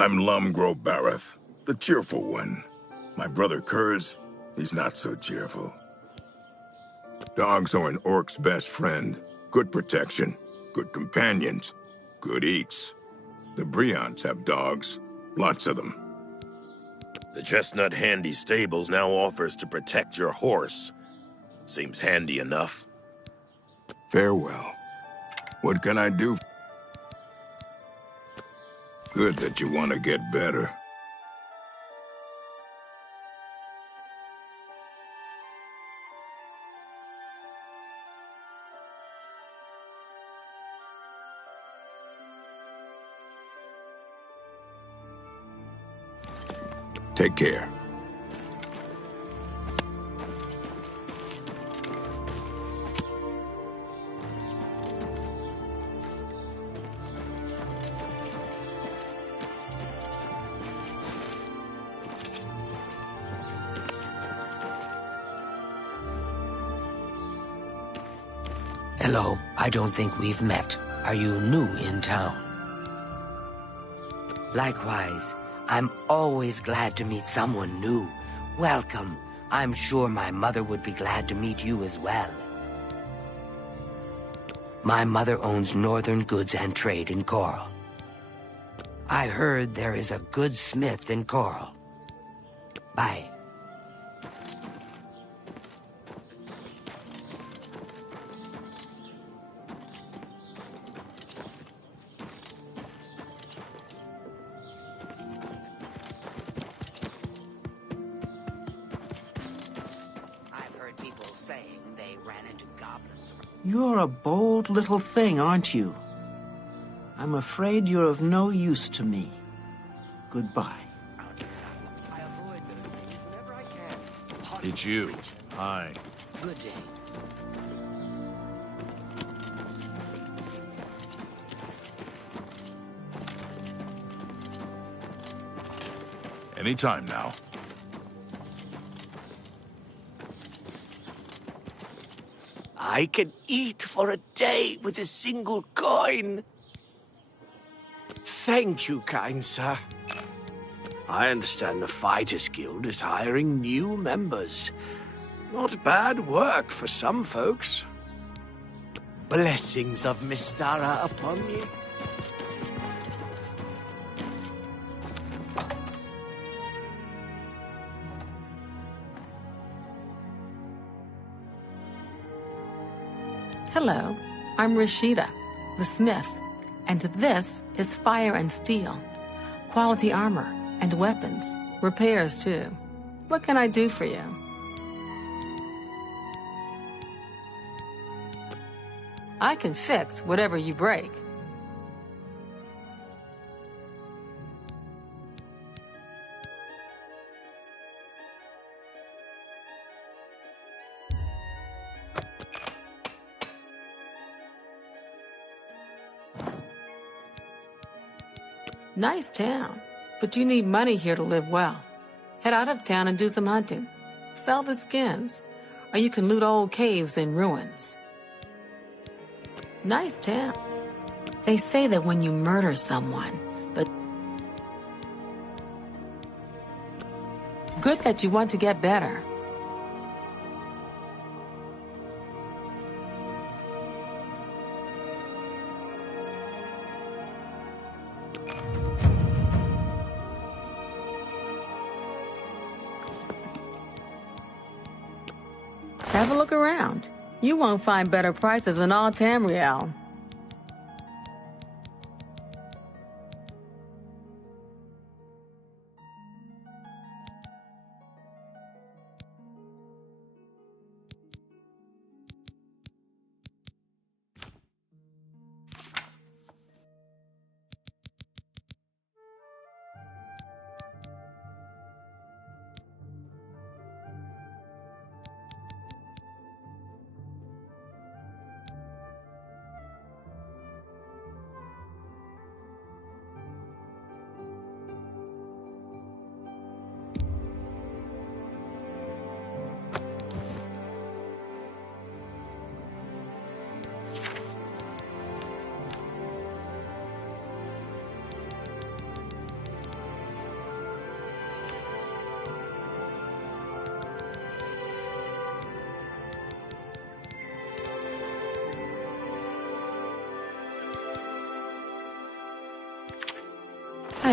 I'm Lumgro Bareth, the cheerful one. My brother Kurz, he's not so cheerful. Dogs are an orc's best friend. Good protection, good companions, good eats. The Brions have dogs, lots of them. The Chestnut Handy Stables now offers to protect your horse. Seems handy enough. Farewell. What can I do? Good that you want to get better. Take care. Hello, I don't think we've met. Are you new in town? Likewise, I'm always glad to meet someone new. Welcome. I'm sure my mother would be glad to meet you as well. My mother owns Northern Goods and Trade in Coral. I heard there is a good smith in Coral. Bye. You're a bold little thing, aren't you? I'm afraid you're of no use to me. Goodbye. It's you. Hi. Good day. Anytime now. I can eat for a day with a single coin. Thank you, kind sir. I understand the Fighters Guild is hiring new members. Not bad work for some folks. Blessings of Mystara upon you. Hello, I'm Rashida, the smith, and this is Fire and Steel. Quality armor and weapons, repairs too. What can I do for you? I can fix whatever you break. Nice town, but you need money here to live well. Head out of town and do some hunting. Sell the skins, or you can loot old caves and ruins. Nice town. They say that when you murder someone, but good that you want to get better. Have a look around. You won't find better prices in all Tamriel.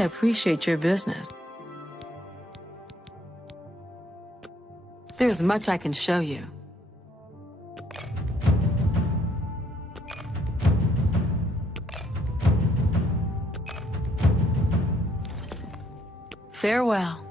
appreciate your business. There's much I can show you. Farewell.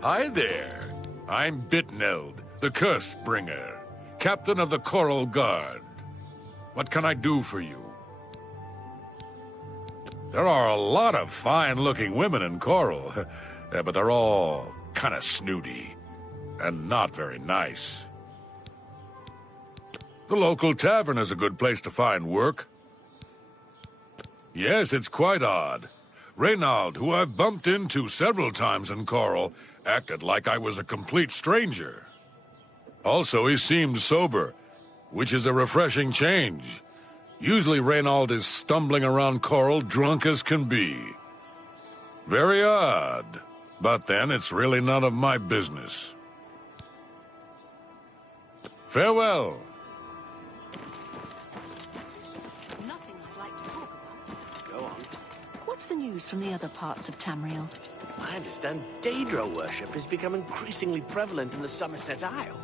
Hi there. I'm Bitneld, the Curse Bringer, Captain of the Coral Guard. What can I do for you? There are a lot of fine-looking women in Coral, but they're all kind of snooty and not very nice. The local tavern is a good place to find work. Yes, it's quite odd. Reynald, who I've bumped into several times in Coral, acted like I was a complete stranger. Also, he seemed sober, which is a refreshing change. Usually Reynald is stumbling around Coral drunk as can be. Very odd, but then it's really none of my business. Farewell. Nothing I'd like to talk about. Go on. What's the news from the other parts of Tamriel? I understand Daedra worship has become increasingly prevalent in the Somerset Isle.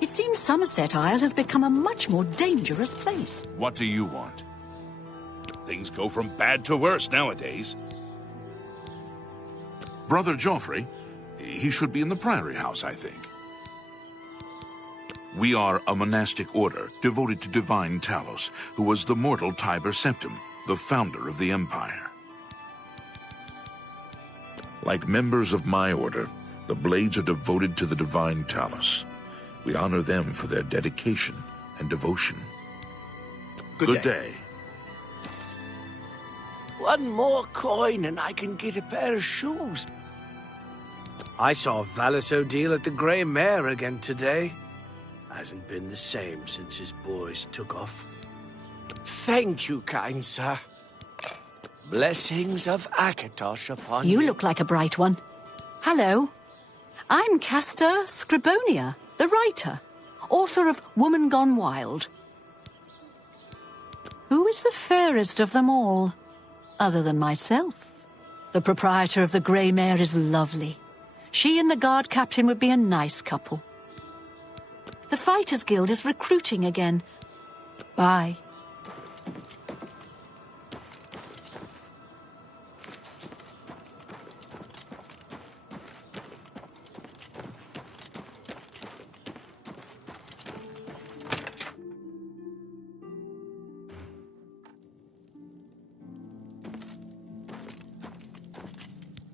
It seems Somerset Isle has become a much more dangerous place. What do you want? Things go from bad to worse nowadays. Brother Joffrey, he should be in the Priory House, I think. We are a monastic order devoted to divine Talos, who was the mortal Tiber Septim, the founder of the Empire. Like members of my order, the Blades are devoted to the divine Talos. We honor them for their dedication and devotion. Good day. One more coin and I can get a pair of shoes. I saw Valis O'Deal at the Grey Mare again today. Hasn't been the same since his boys took off. Thank you, kind sir. Blessings of Akatosh upon you. You look like a bright one. Hello. I'm Castor Scribonia, the writer, author of Woman Gone Wild. Who is the fairest of them all, other than myself? The proprietor of the Grey Mare is lovely. She and the guard captain would be a nice couple. The Fighters Guild is recruiting again. Bye.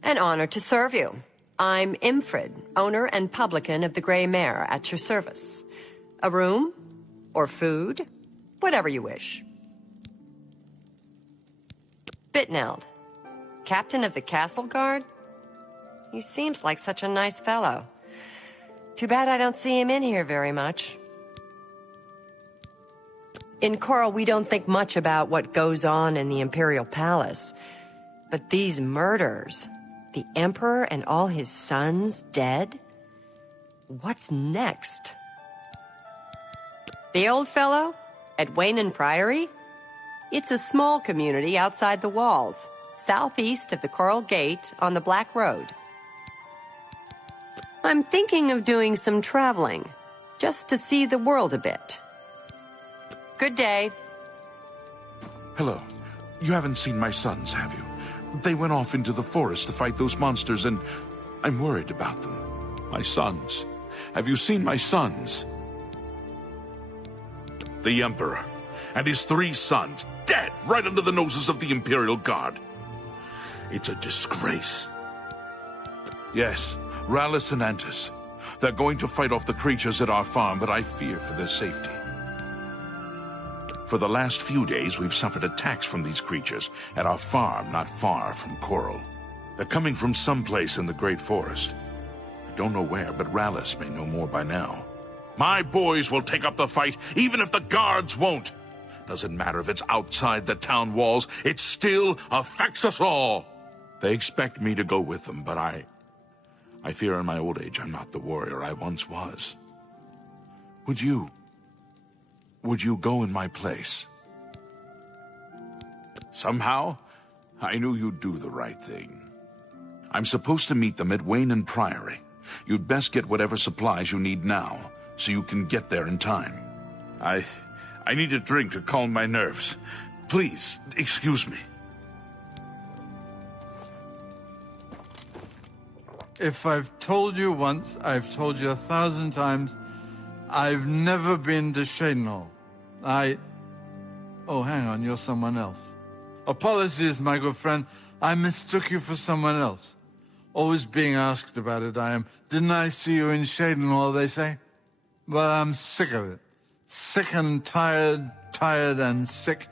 An honor to serve you. I'm Imfrid, owner and publican of the Grey Mare, at your service. A room? Or food? Whatever you wish. Bitneld, captain of the castle guard? He seems like such a nice fellow. Too bad I don't see him in here very much. In Coral, we don't think much about what goes on in the Imperial Palace. But these murders... The Emperor and all his sons dead? What's next? The old fellow? At Wayne Priory? It's a small community outside the walls, southeast of the Coral Gate on the Black Road. I'm thinking of doing some traveling, just to see the world a bit. Good day. Hello. You haven't seen my sons, have you? They went off into the forest to fight those monsters, and I'm worried about them. My sons. Have you seen my sons? The Emperor and his 3 sons, dead right under the noses of the Imperial Guard. It's a disgrace. Yes, Rallis and Antis. They're going to fight off the creatures at our farm, but I fear for their safety. For the last few days, we've suffered attacks from these creatures at our farm not far from Coral. They're coming from someplace in the Great Forest. I don't know where, but Rallis may know more by now. My boys will take up the fight, even if the guards won't. Doesn't matter if it's outside the town walls, it still affects us all. They expect me to go with them, but I fear in my old age I'm not the warrior I once was. Would you go in my place? Somehow, I knew you'd do the right thing. I'm supposed to meet them at Wayne and Priory. You'd best get whatever supplies you need now, so you can get there in time. I need a drink to calm my nerves. Please, excuse me. If I've told you once, I've told you 1,000 times, I've never been to Shadenhall. Oh, hang on, you're someone else. Apologies, my good friend. I mistook you for someone else. Always being asked about it, I am. Didn't I see you in Shadenhall, they say? Well, I'm sick of it. Sick and tired, tired and sick,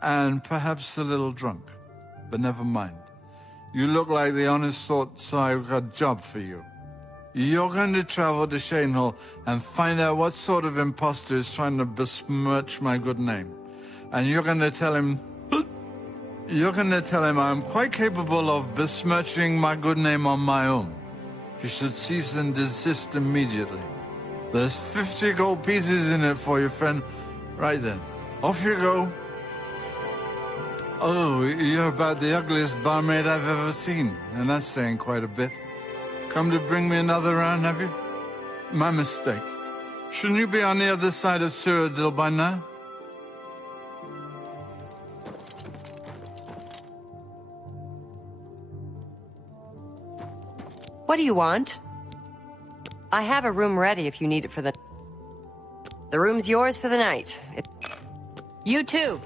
and perhaps a little drunk. But never mind. You look like the honest sort, so I've got a job for you. You're going to travel to Shadenhall and find out what sort of imposter is trying to besmirch my good name. And you're going to tell him... I'm quite capable of besmirching my good name on my own. You should cease and desist immediately. There's 50 gold pieces in it for you, friend. Right then. Off you go. Oh, you're about the ugliest barmaid I've ever seen, and that's saying quite a bit. Come to bring me another round, have you? My mistake. Shouldn't you be on the other side of Cyrodiil by now? What do you want? I have a room ready if you need it for the... The room's yours for the night. You too.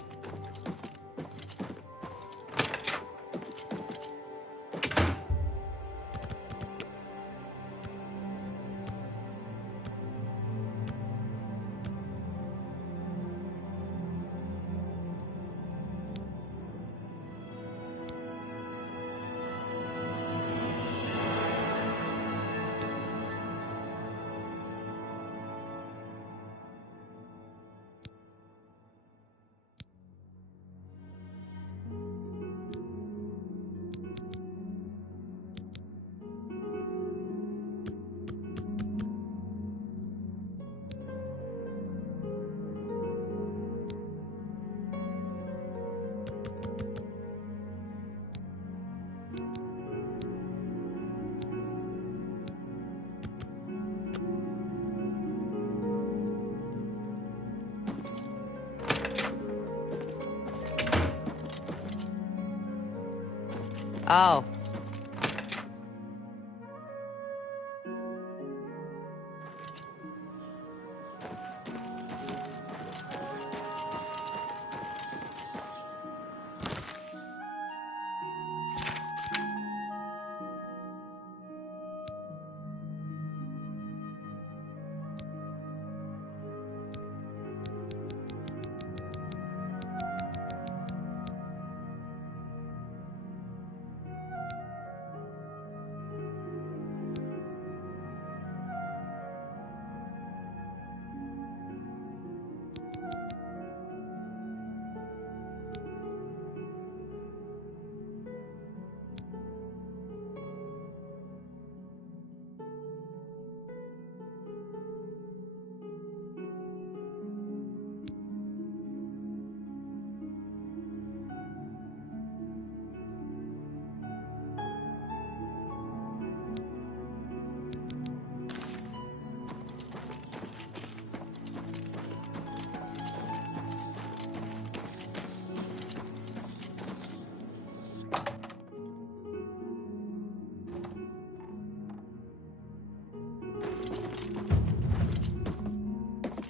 Oh.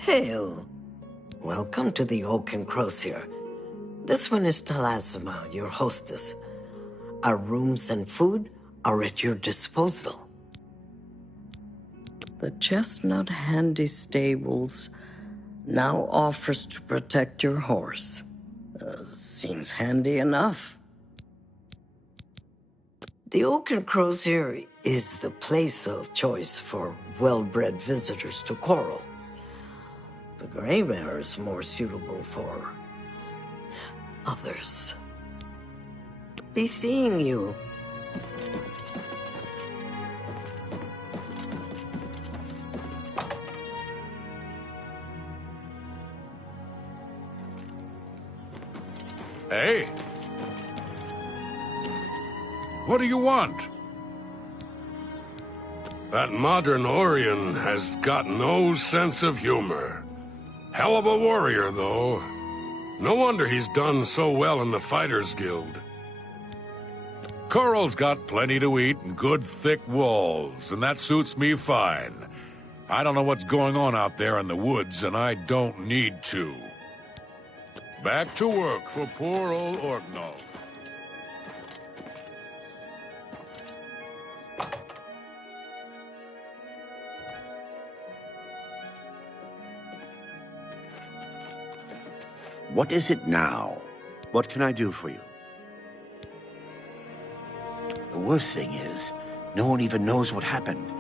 Hail. Welcome to the Oaken Crosier. This one is Talasima, your hostess. Our rooms and food are at your disposal. The Chestnut Handy Stables now offers to protect your horse. Seems handy enough. The Oaken Crosier is the place of choice for well-bred visitors to Coral. The Grey Mare is more suitable for others. Be seeing you. Hey? What do you want? That modern Orion has got no sense of humor. Hell of a warrior, though. No wonder he's done so well in the Fighters Guild. Coral's got plenty to eat and good thick walls, and that suits me fine. I don't know what's going on out there in the woods, and I don't need to. Back to work for poor old Orknolf. What is it now? What can I do for you? The worst thing is, no one even knows what happened.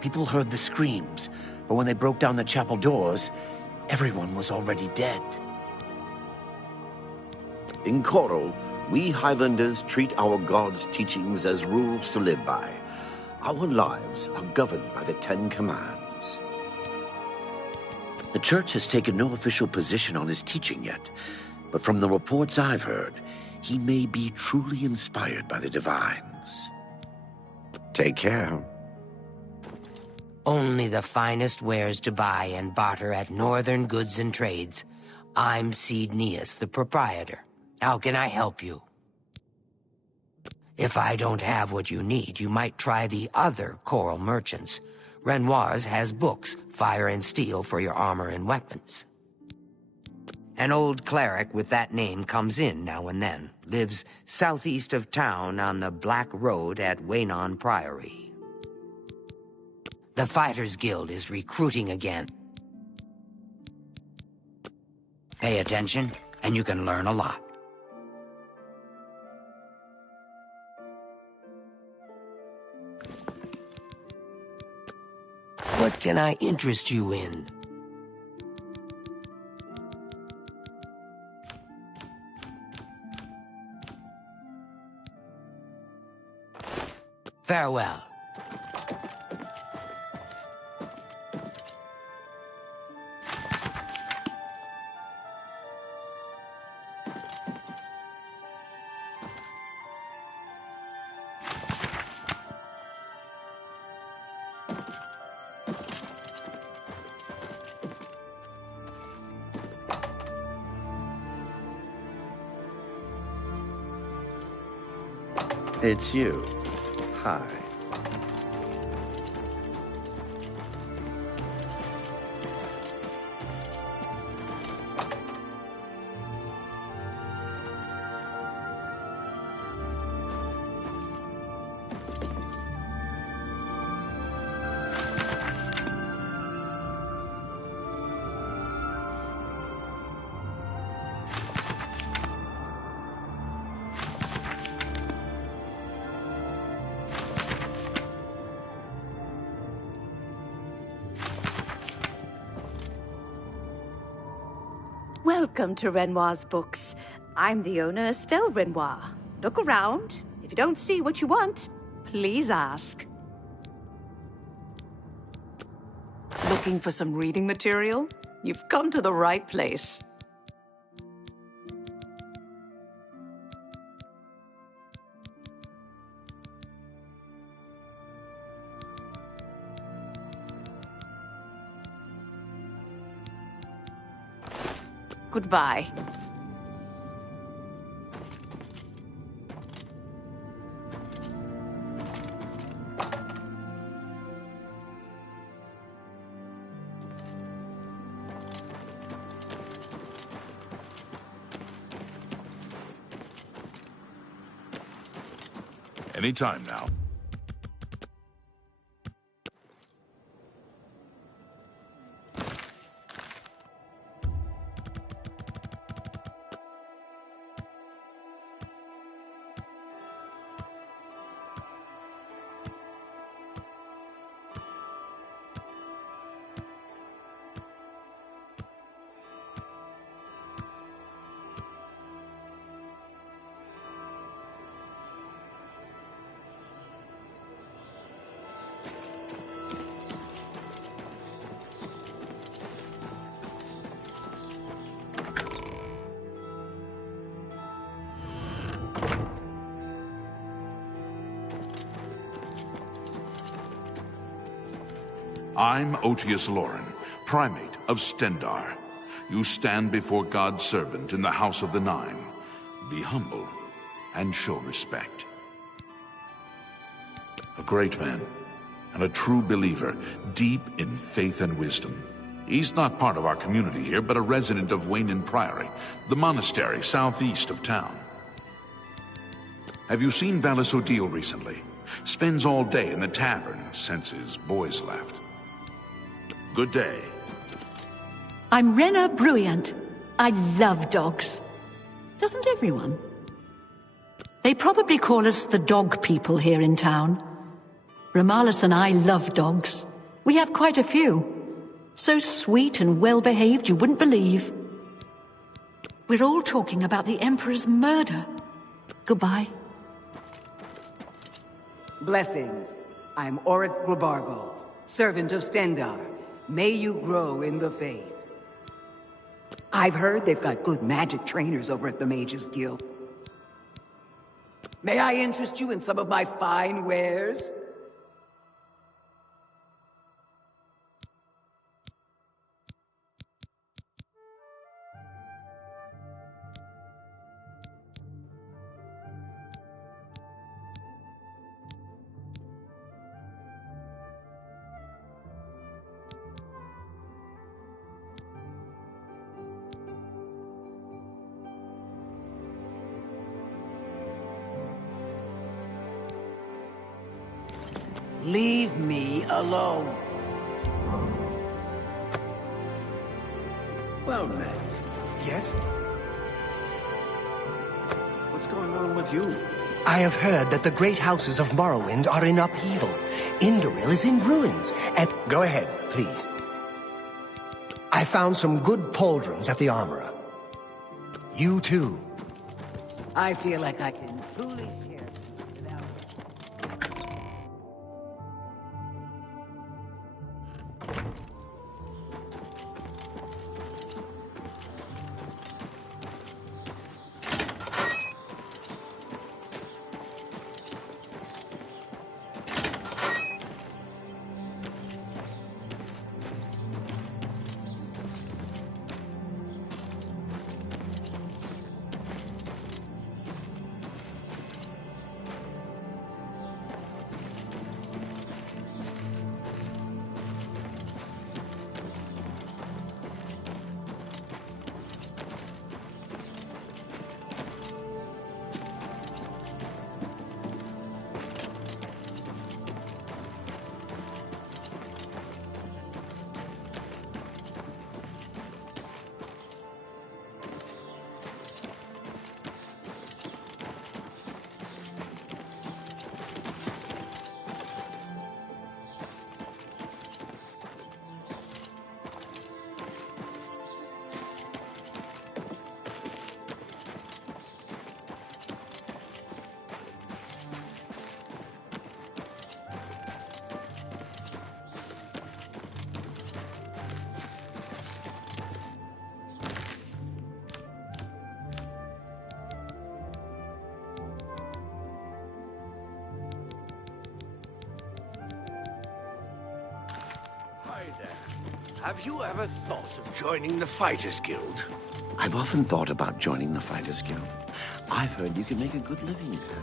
People heard the screams, but when they broke down the chapel doors, everyone was already dead. In Coral, we Highlanders treat our gods' teachings as rules to live by. Our lives are governed by the Ten Commands. The Church has taken no official position on his teaching yet, but from the reports I've heard, he may be truly inspired by the Divines. Take care. Only the finest wares to buy and barter at Northern Goods and Trades. I'm Cedneus, the proprietor. How can I help you? If I don't have what you need, you might try the other Coral merchants. Renoir's has books, fire and steel for your armor and weapons. An old cleric with that name comes in now and then. Lives southeast of town on the Black Road at Waynon Priory. The Fighters Guild is recruiting again. Pay attention, and you can learn a lot. What can I interest you in? Farewell. It's you. Hi. Welcome to Renoir's Books. I'm the owner, Estelle Renoir. Look around. If you don't see what you want, please ask. Looking for some reading material? You've come to the right place. Goodbye. Any time now. I'm Otius Loren, primate of Stendar. You stand before God's servant in the House of the Nine. Be humble and show respect. A great man and a true believer, deep in faith and wisdom. He's not part of our community here, but a resident of Waynin Priory, the monastery southeast of town. Have you seen Valis Odile recently? Spends all day in the tavern since his boys left. Good day. I'm Rena Bruyant. I love dogs. Doesn't everyone? They probably call us the dog people here in town. Ramalis and I love dogs. We have quite a few. So sweet and well-behaved you wouldn't believe. We're all talking about the Emperor's murder. Goodbye. Blessings. I'm Orit Grabargo, servant of Stendar. May you grow in the faith. I've heard they've got good magic trainers over at the Mages Guild. May I interest you in some of my fine wares? Leave me alone. Well met. Yes? What's going on with you? I have heard that the great houses of Morrowind are in upheaval. Indoril is in ruins, and... Go ahead, please. I found some good pauldrons at the armorer. You too. I feel like I can truly share without... Have you ever thought of joining the Fighters Guild? I've often thought about joining the Fighters Guild. I've heard you can make a good living there.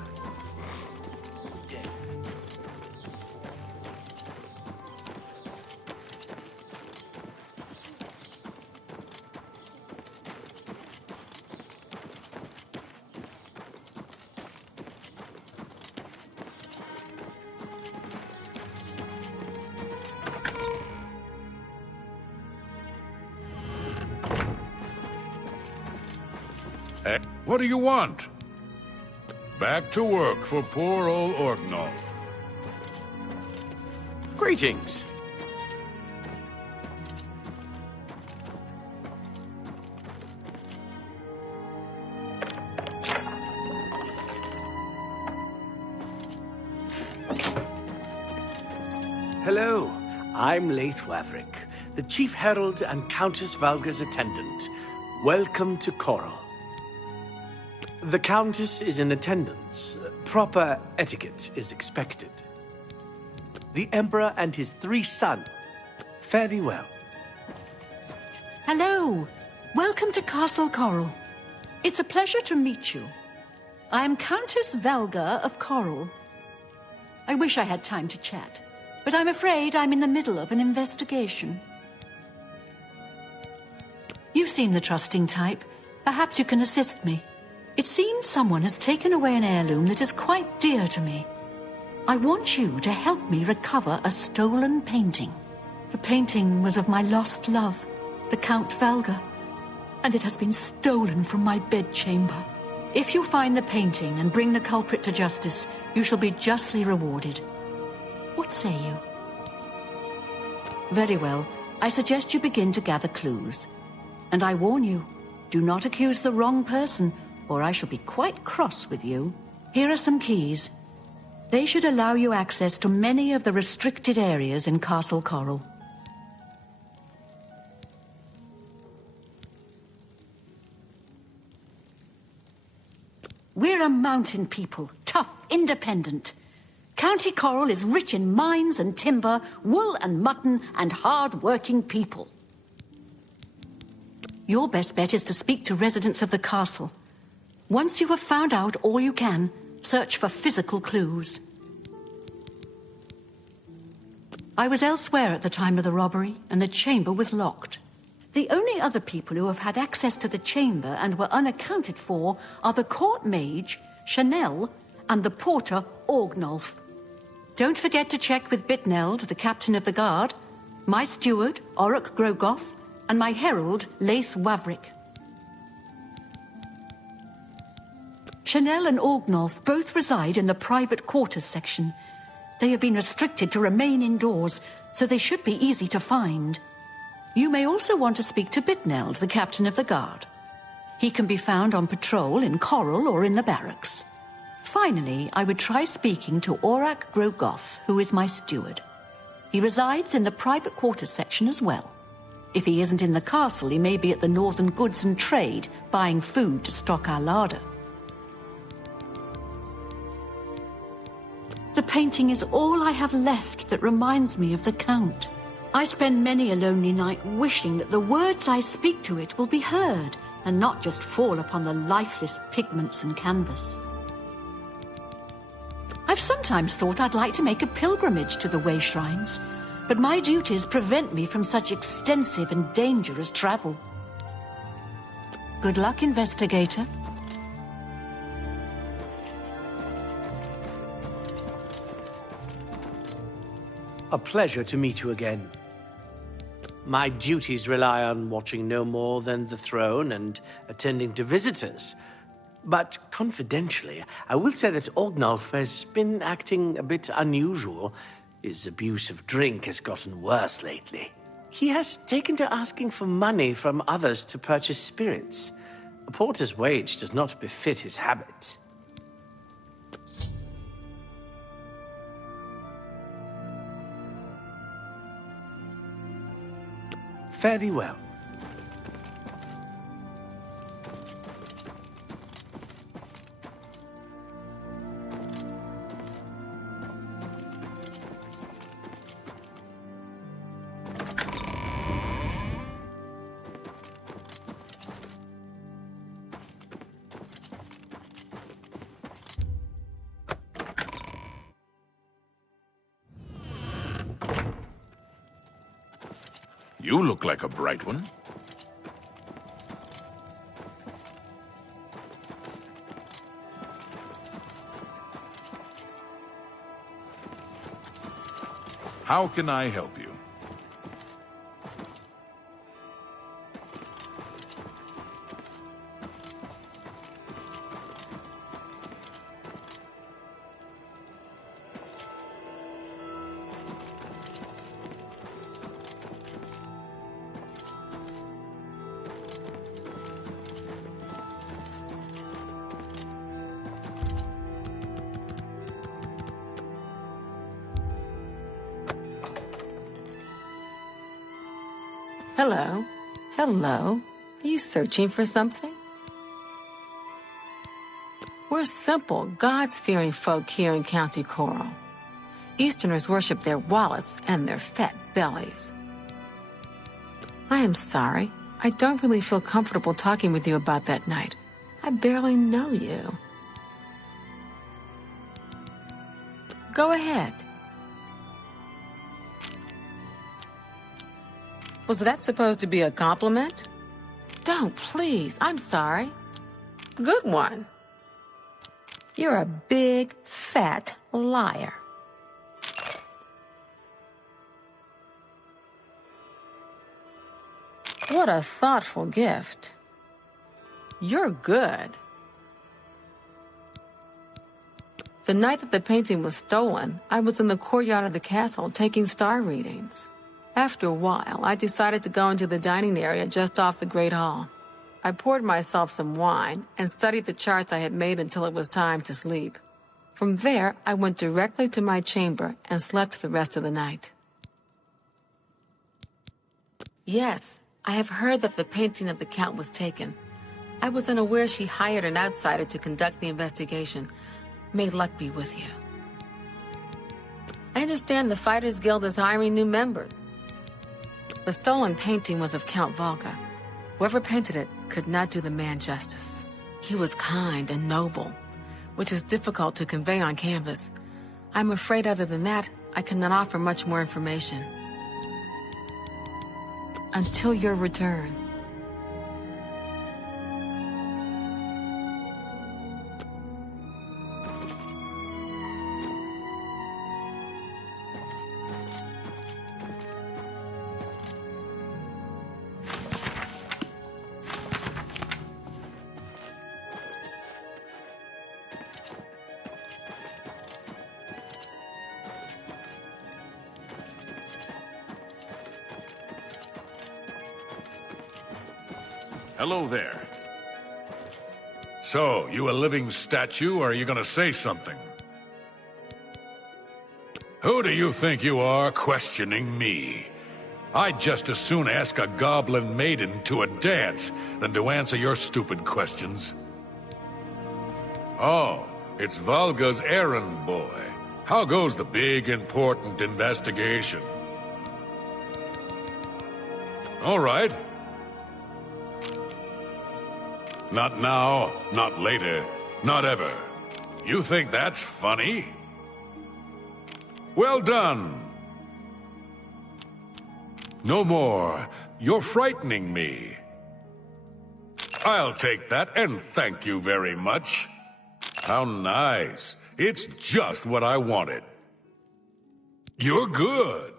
What do you want? Back to work for poor old Orgnolf. Greetings. Hello, I'm Leith Wavrick, the Chief Herald and Countess Valga's attendant. Welcome to Coral. The Countess is in attendance. Proper etiquette is expected. The Emperor and his 3 sons. Fare thee well. Hello. Welcome to Castle Coral. It's a pleasure to meet you. I am Countess Valga of Coral. I wish I had time to chat, but I'm afraid I'm in the middle of an investigation. You seem the trusting type. Perhaps you can assist me. It seems someone has taken away an heirloom that is quite dear to me. I want you to help me recover a stolen painting. The painting was of my lost love, the Count Valga, and it has been stolen from my bedchamber. If you find the painting and bring the culprit to justice, you shall be justly rewarded. What say you? Very well. I suggest you begin to gather clues. And I warn you, do not accuse the wrong person, or I shall be quite cross with you. Here are some keys. They should allow you access to many of the restricted areas in Castle Coral. We're a mountain people, tough, independent. County Coral is rich in mines and timber, wool and mutton, and hard-working people. Your best bet is to speak to residents of the castle. Once you have found out all you can, search for physical clues. I was elsewhere at the time of the robbery, and the chamber was locked. The only other people who have had access to the chamber and were unaccounted for are the court mage, Chanel, and the porter, Orgnolf. Don't forget to check with Bitneld, the captain of the guard, my steward, Orok Grogoth, and my herald, Leith Wavrick. Chanel and Orgnolf both reside in the private quarters section. They have been restricted to remain indoors, so they should be easy to find. You may also want to speak to Bitneld, the captain of the guard. He can be found on patrol in Coral or in the barracks. Finally, I would try speaking to Orak Grogoth, who is my steward. He resides in the private quarters section as well. If he isn't in the castle, he may be at the Northern Goods and Trade, buying food to stock our larder. The painting is all I have left that reminds me of the Count. I spend many a lonely night wishing that the words I speak to it will be heard and not just fall upon the lifeless pigments and canvas. I've sometimes thought I'd like to make a pilgrimage to the way shrines, but my duties prevent me from such extensive and dangerous travel. Good luck, investigator. A pleasure to meet you again. My duties rely on watching no more than the throne and attending to visitors. But confidentially, I will say that Orgnolf has been acting a bit unusual. His abuse of drink has gotten worse lately. He has taken to asking for money from others to purchase spirits. A porter's wage does not befit his habit. Fare thee well. You look like a bright one. How can I help you? Hello. Hello. Are you searching for something? We're simple, gods-fearing folk here in County Coral. Easterners worship their wallets and their fat bellies. I am sorry. I don't really feel comfortable talking with you about that night. I barely know you. Go ahead. Was that supposed to be a compliment? Don't, please. I'm sorry. Good one. You're a big, fat liar. What a thoughtful gift. You're good. The night that the painting was stolen, I was in the courtyard of the castle taking star readings. After a while, I decided to go into the dining area just off the Great Hall. I poured myself some wine and studied the charts I had made until it was time to sleep. From there, I went directly to my chamber and slept the rest of the night. Yes, I have heard that the painting of the Count was taken. I was unaware she hired an outsider to conduct the investigation. May luck be with you. I understand the Fighters Guild is hiring new members. The stolen painting was of Count Volga. Whoever painted it could not do the man justice. He was kind and noble, which is difficult to convey on canvas. I'm afraid other than that, I cannot offer much more information. Until your return. Hello there. So, you a living statue, or are you gonna say something? Who do you think you are questioning me? I'd just as soon ask a goblin maiden to a dance than to answer your stupid questions. Oh, it's Volga's errand boy. How goes the big, important investigation? All right. Not now, not later, not ever. You think that's funny? Well done. No more. You're frightening me. I'll take that, and thank you very much. How nice. It's just what I wanted. You're good.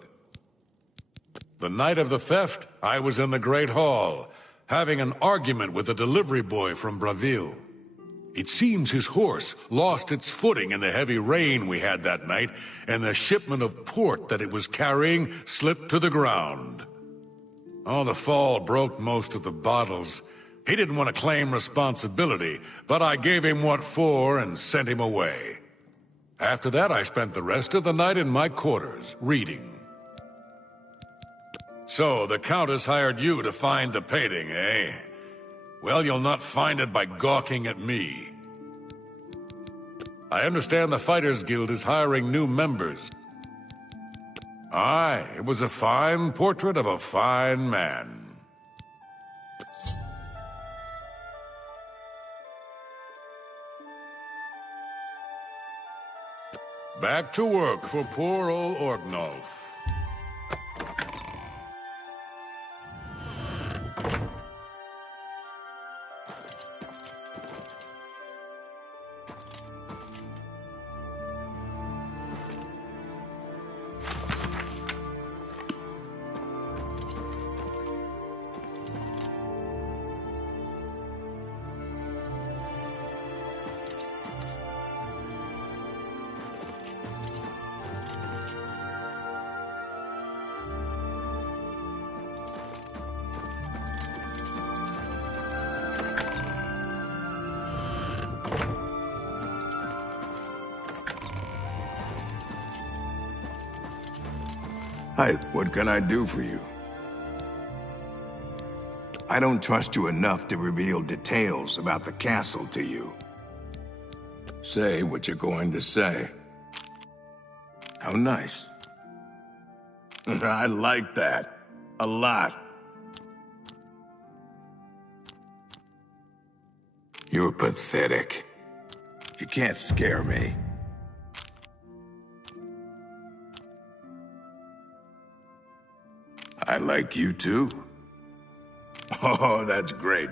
The night of the theft, I was in the Great Hall, having an argument with a delivery boy from Braville. It seems his horse lost its footing in the heavy rain we had that night, and the shipment of port that it was carrying slipped to the ground. Oh, the fall broke most of the bottles. He didn't want to claim responsibility, but I gave him what for and sent him away. After that, I spent the rest of the night in my quarters, reading. So, the Countess hired you to find the painting, eh? Well, you'll not find it by gawking at me. I understand the Fighters Guild is hiring new members. Aye, it was a fine portrait of a fine man. Back to work for poor old Orgnolf. Hi, what can I do for you? I don't trust you enough to reveal details about the castle to you. Say what you're going to say. How nice. I like that. A lot. You're pathetic. You can't scare me. I like you too. Oh, that's great.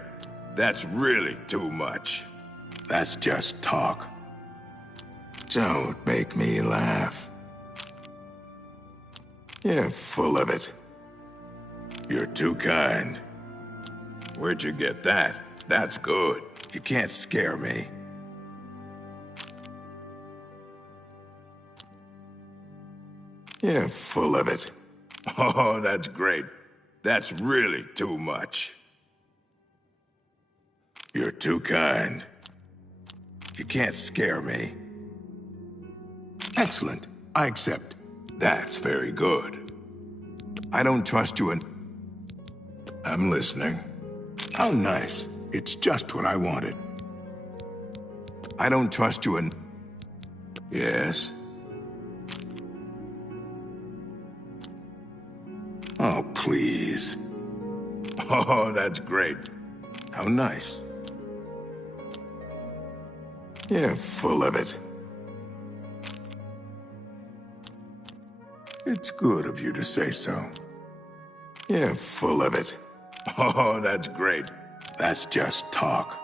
That's really too much. That's just talk. Don't make me laugh. You're full of it. You're too kind. Where'd you get that? That's good. You can't scare me. You're full of it. Oh, that's great. That's really too much. You're too kind. You can't scare me. Excellent. I accept. That's very good. I don't trust you and... I'm listening. How nice. It's just what I wanted. I don't trust you and... Yes? Oh, please. Oh, that's great. How nice. You're full of it. It's good of you to say so. You're full of it. Oh, that's great. That's just talk.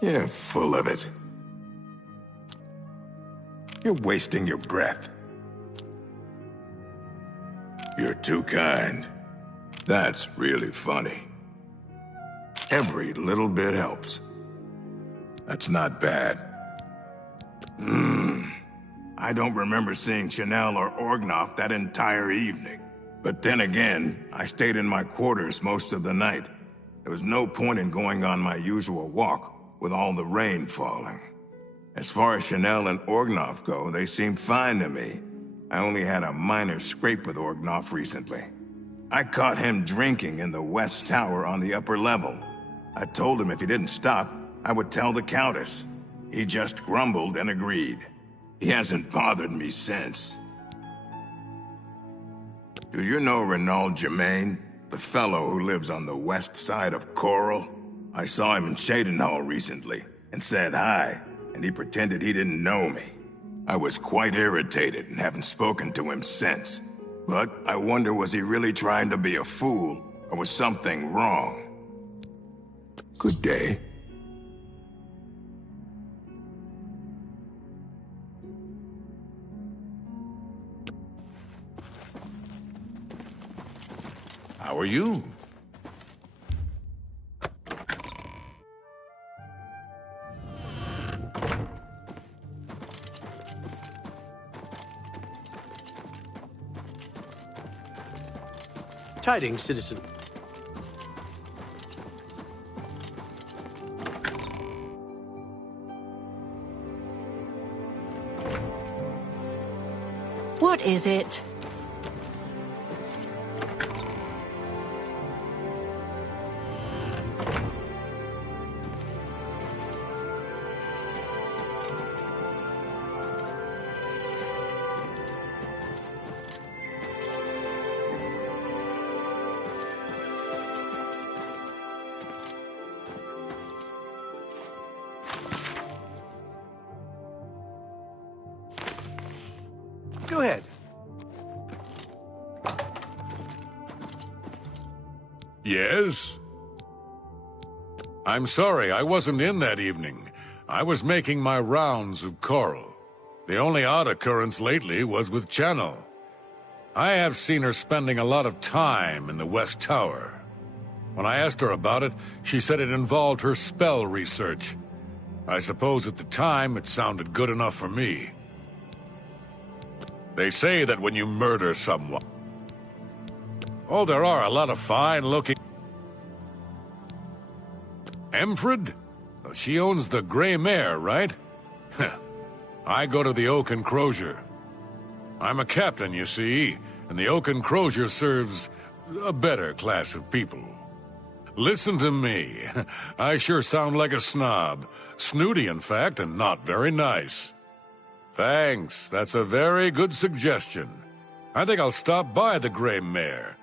You're full of it. You're wasting your breath. You're too kind. That's really funny. Every little bit helps. That's not bad. I don't remember seeing Chanel or Orgnoff that entire evening. But then again, I stayed in my quarters most of the night. There was no point in going on my usual walk with all the rain falling. As far as Chanel and Orgnoff go, they seemed fine to me. I only had a minor scrape with Orgnoff recently. I caught him drinking in the West Tower on the upper level. I told him if he didn't stop, I would tell the Countess. He just grumbled and agreed. He hasn't bothered me since. Do you know Renaud Germain, the fellow who lives on the west side of Coral? I saw him in Shadenhall recently and said hi, and he pretended he didn't know me. I was quite irritated and haven't spoken to him since. But I wonder, was he really trying to be a fool, or was something wrong? Good day. How are you? Tidings, citizen. What is it? Go ahead. Yes? I'm sorry, I wasn't in that evening. I was making my rounds of Coral. The only odd occurrence lately was with Channel. I have seen her spending a lot of time in the West Tower. When I asked her about it, she said it involved her spell research. I suppose at the time it sounded good enough for me. They say that when you murder someone... Oh, there are a lot of fine-looking... Emfred? She owns the Grey Mare, right? I go to the Oak and Crozier. I'm a captain, you see, and the Oaken Crozier serves a better class of people. Listen to me. I sure sound like a snob. Snooty, in fact, and not very nice. Thanks. That's a very good suggestion. I think I'll stop by the Grey Mare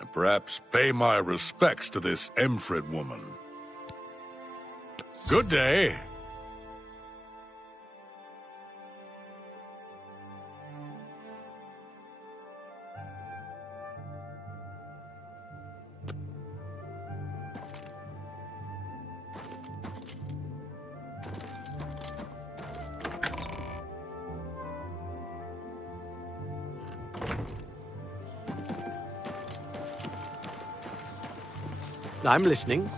and perhaps pay my respects to this Emfrid woman. Good day. I'm listening.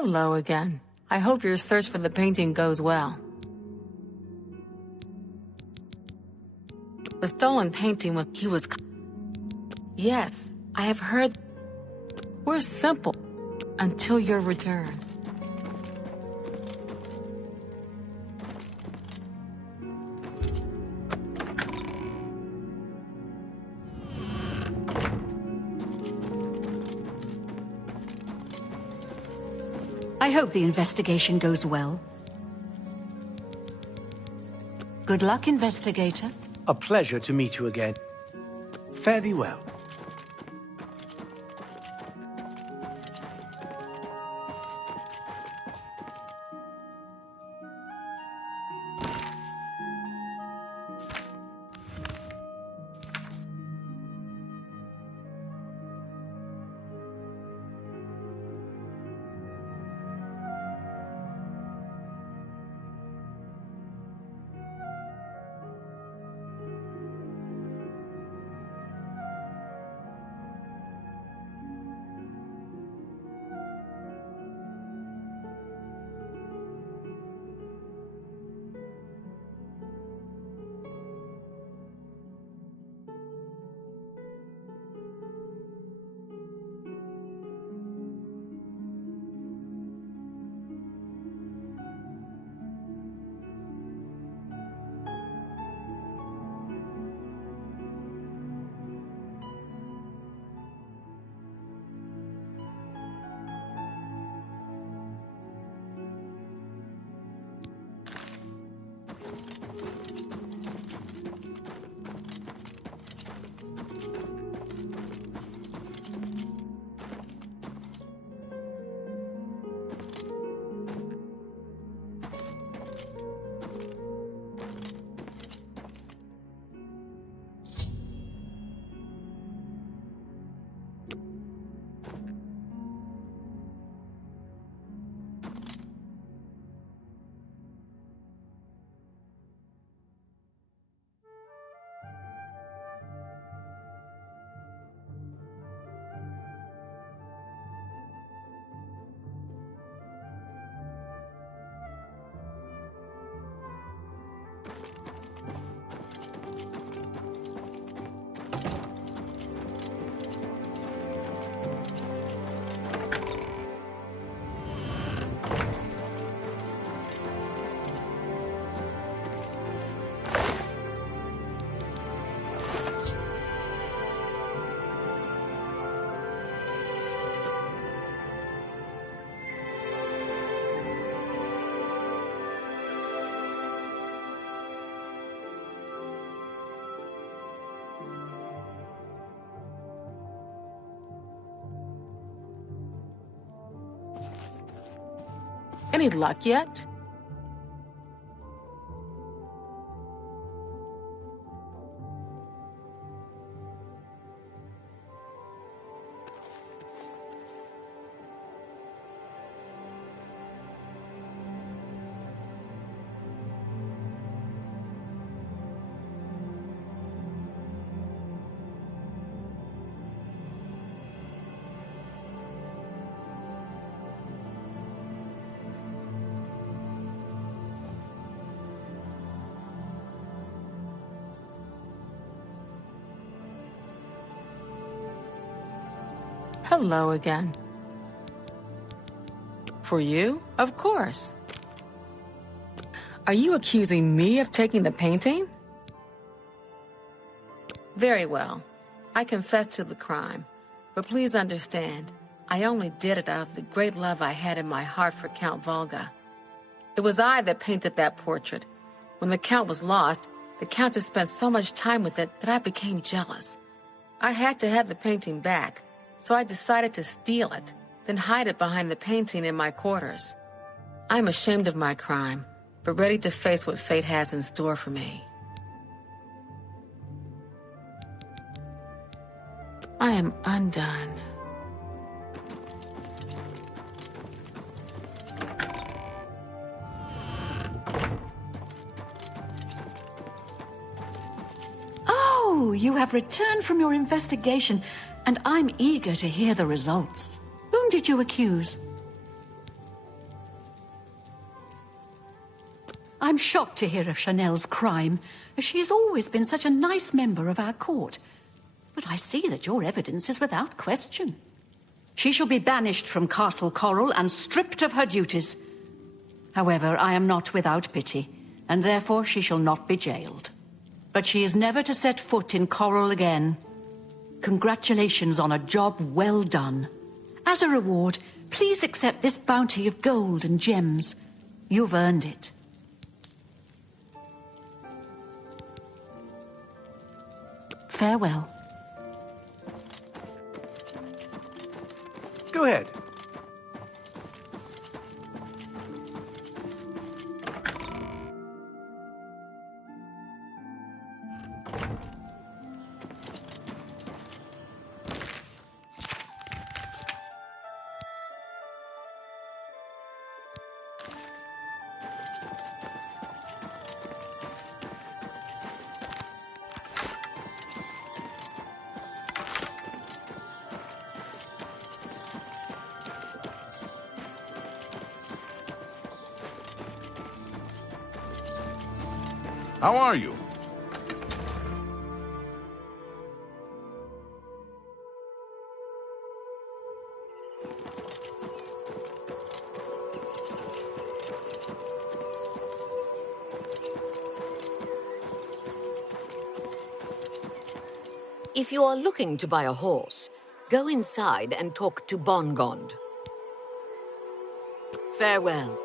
Hello again. I hope your search for the painting goes well. The stolen painting was... Yes, I have heard... We're simple until your return. I hope the investigation goes well. Good luck, investigator. A pleasure to meet you again. Fare thee well. Any luck yet? Hello again. For you? Of course. Are you accusing me of taking the painting? Very well. I confess to the crime. But please understand, I only did it out of the great love I had in my heart for Count Volga. It was I that painted that portrait. When the Count was lost, the Countess spent so much time with it that I became jealous. I had to have the painting back, so I decided to steal it, then hide it behind the painting in my quarters. I'm ashamed of my crime, but ready to face what fate has in store for me. I am undone. Oh, you have returned from your investigation, and I'm eager to hear the results. Whom did you accuse? I'm shocked to hear of Chanel's crime, as she has always been such a nice member of our court. But I see that your evidence is without question. She shall be banished from Castle Coral and stripped of her duties. However, I am not without pity, and therefore she shall not be jailed. But she is never to set foot in Coral again. Congratulations on a job well done. As a reward, please accept this bounty of gold and gems. You've earned it. Farewell. Go ahead. How are you? If you are looking to buy a horse, go inside and talk to Bongond. Farewell.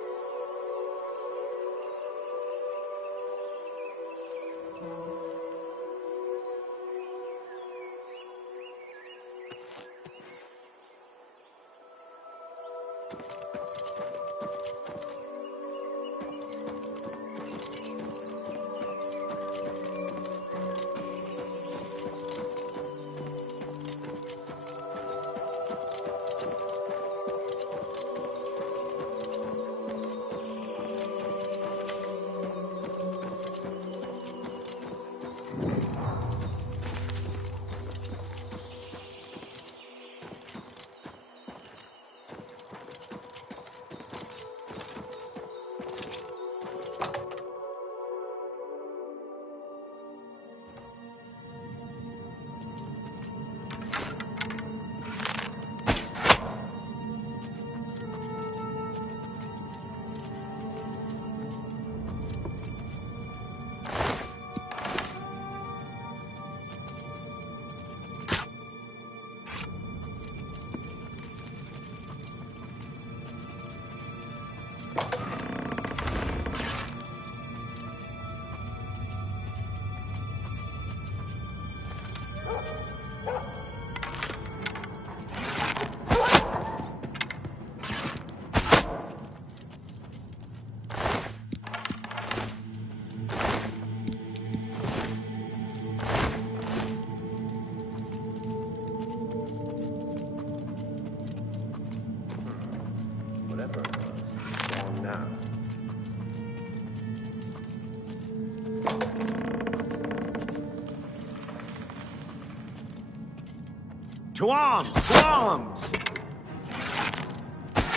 To arms! To arms!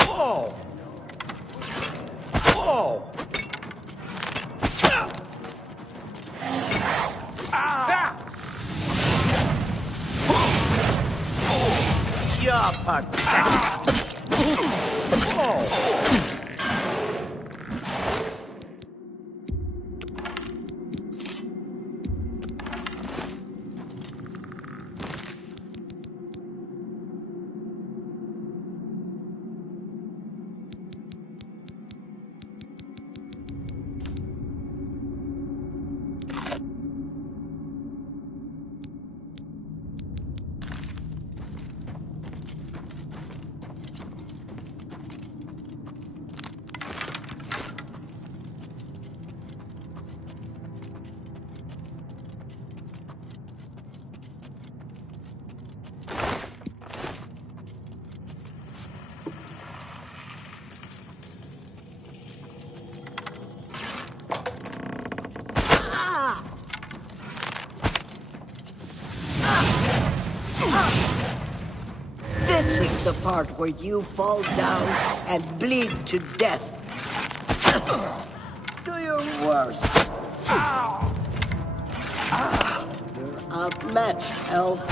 Whoa! Whoa! Ah! Yeah, Whoa! This is the part where you fall down and bleed to death. Do your worst. You're outmatched, elf.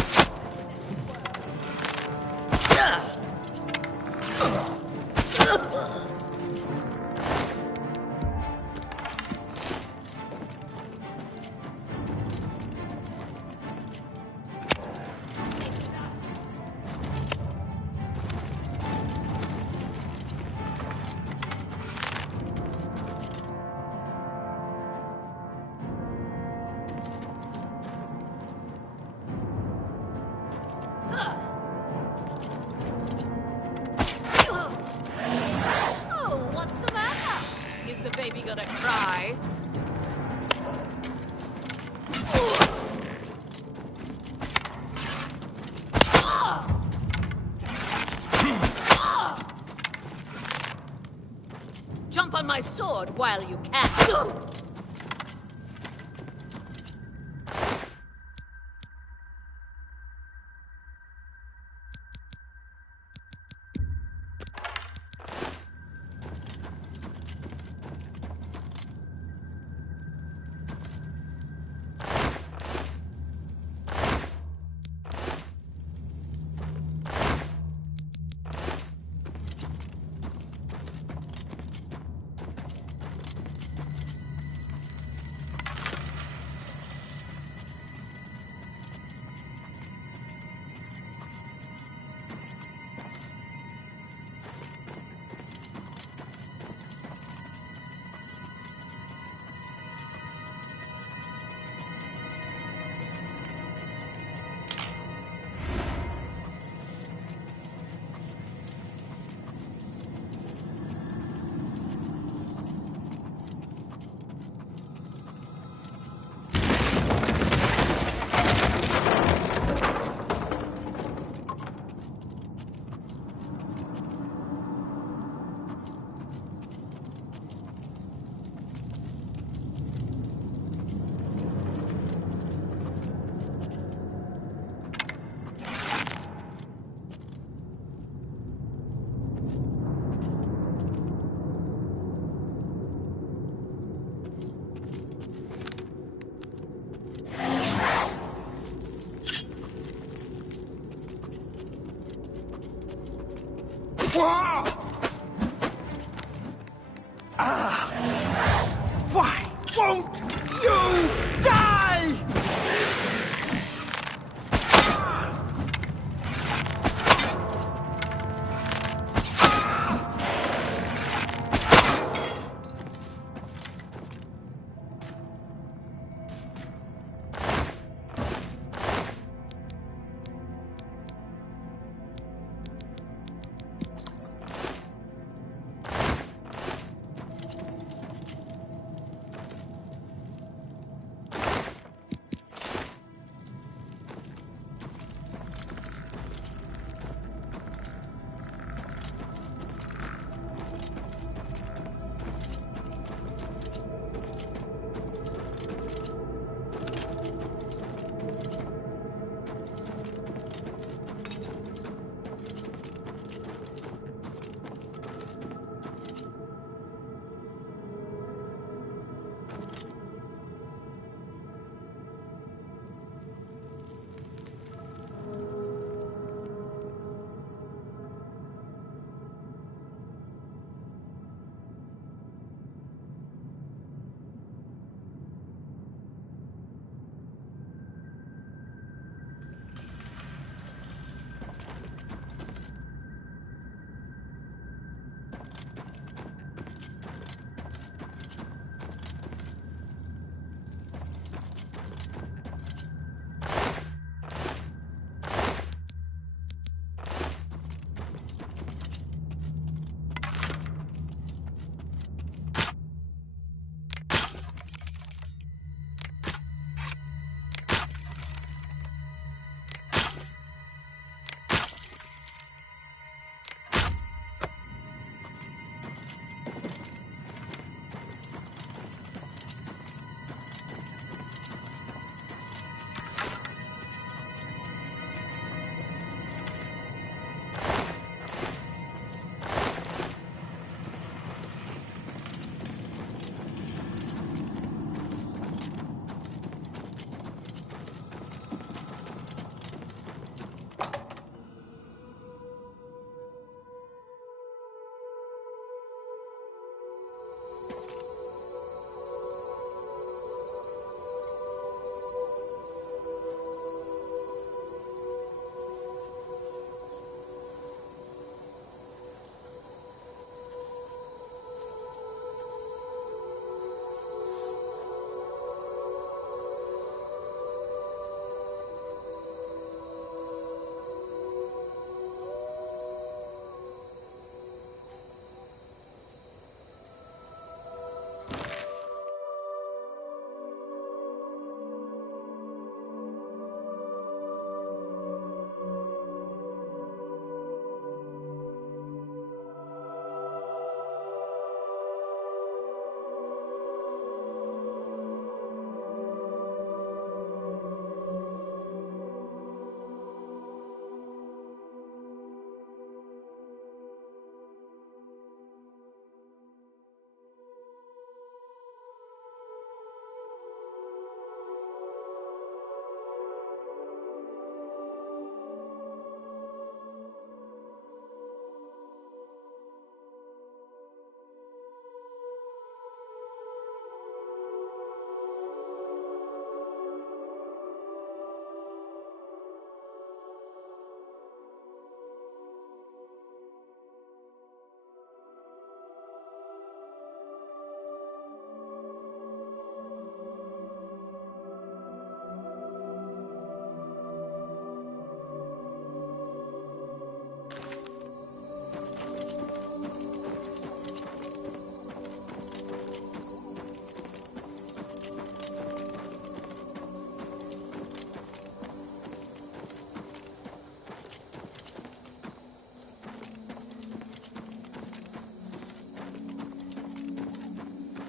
Oh, what's the matter? Is the baby gonna cry? Jump on my sword while you can. Why won't you die?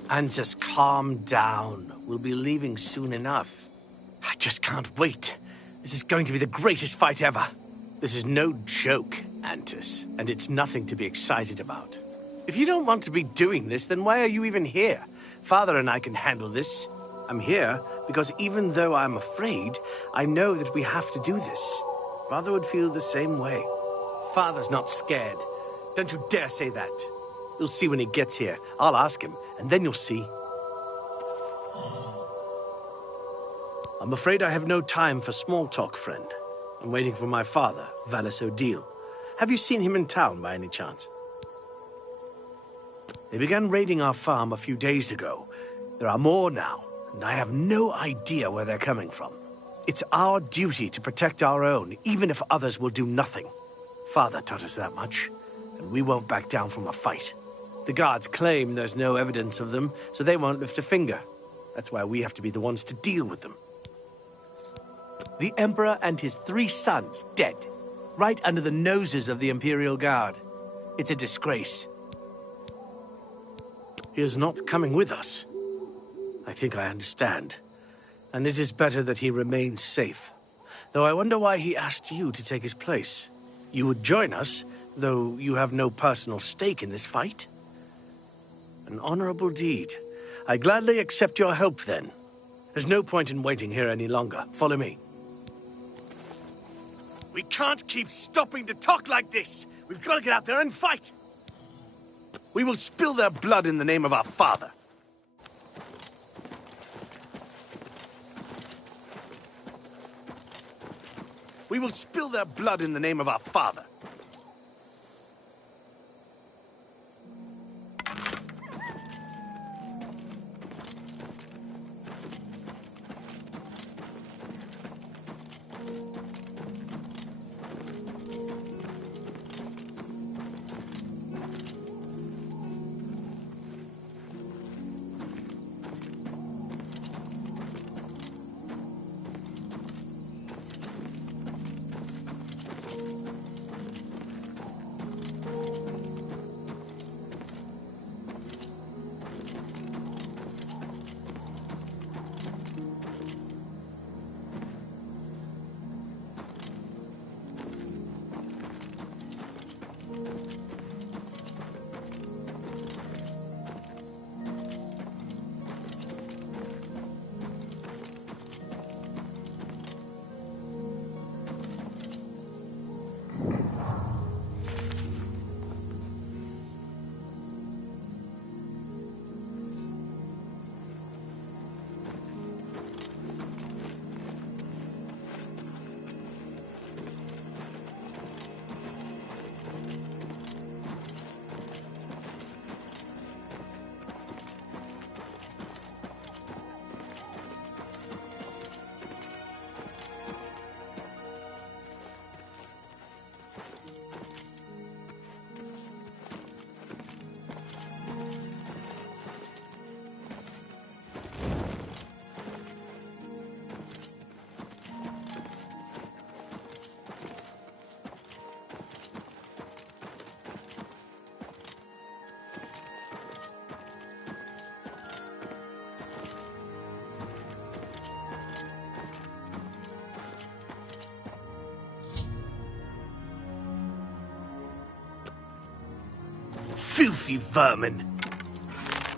Antus, calm down. We'll be leaving soon enough. I just can't wait. This is going to be the greatest fight ever. This is no joke, Antus, and it's nothing to be excited about. If you don't want to be doing this, then why are you even here? Father and I can handle this. I'm here because even though I'm afraid, I know that we have to do this. Father would feel the same way. Father's not scared. Don't you dare say that. You'll see when he gets here. I'll ask him, and then you'll see. I'm afraid I have no time for small talk, friend. I'm waiting for my father, Valis O'Deal. Have you seen him in town by any chance? They began raiding our farm a few days ago. There are more now, and I have no idea where they're coming from. It's our duty to protect our own, even if others will do nothing. Father taught us that much, and we won't back down from a fight. The guards claim there's no evidence of them, so they won't lift a finger. That's why we have to be the ones to deal with them. The Emperor and his 3 sons dead, right under the noses of the Imperial Guard. It's a disgrace. He is not coming with us. I think I understand. And it is better that he remains safe. Though I wonder why he asked you to take his place. You would join us, though you have no personal stake in this fight. An honorable deed. I gladly accept your help, then. There's no point in waiting here any longer. Follow me. We can't keep stopping to talk like this. We've got to get out there and fight. We will spill their blood in the name of our father. We will spill their blood in the name of our father. Filthy vermin!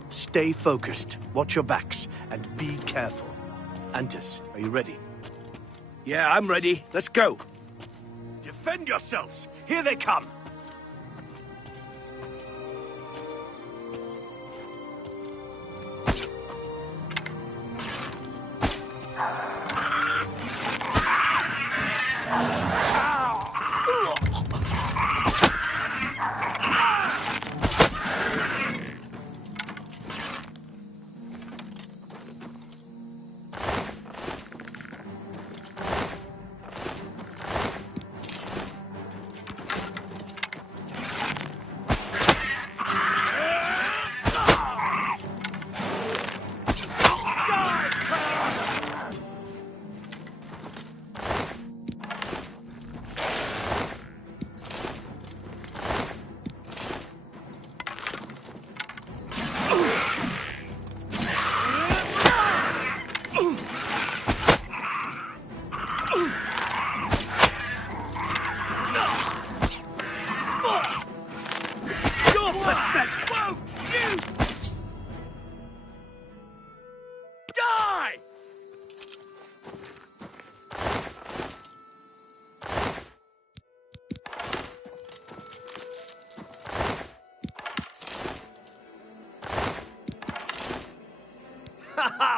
Stay focused, watch your backs, and be careful. Antus, are you ready? Yeah, I'm ready. Let's go. Defend yourselves! Here they come!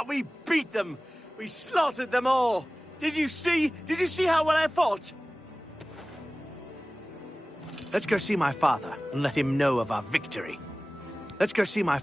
we beat them! We slaughtered them all! Did you see how well I fought? Let's go see my father and let him know of our victory. Let's go see my...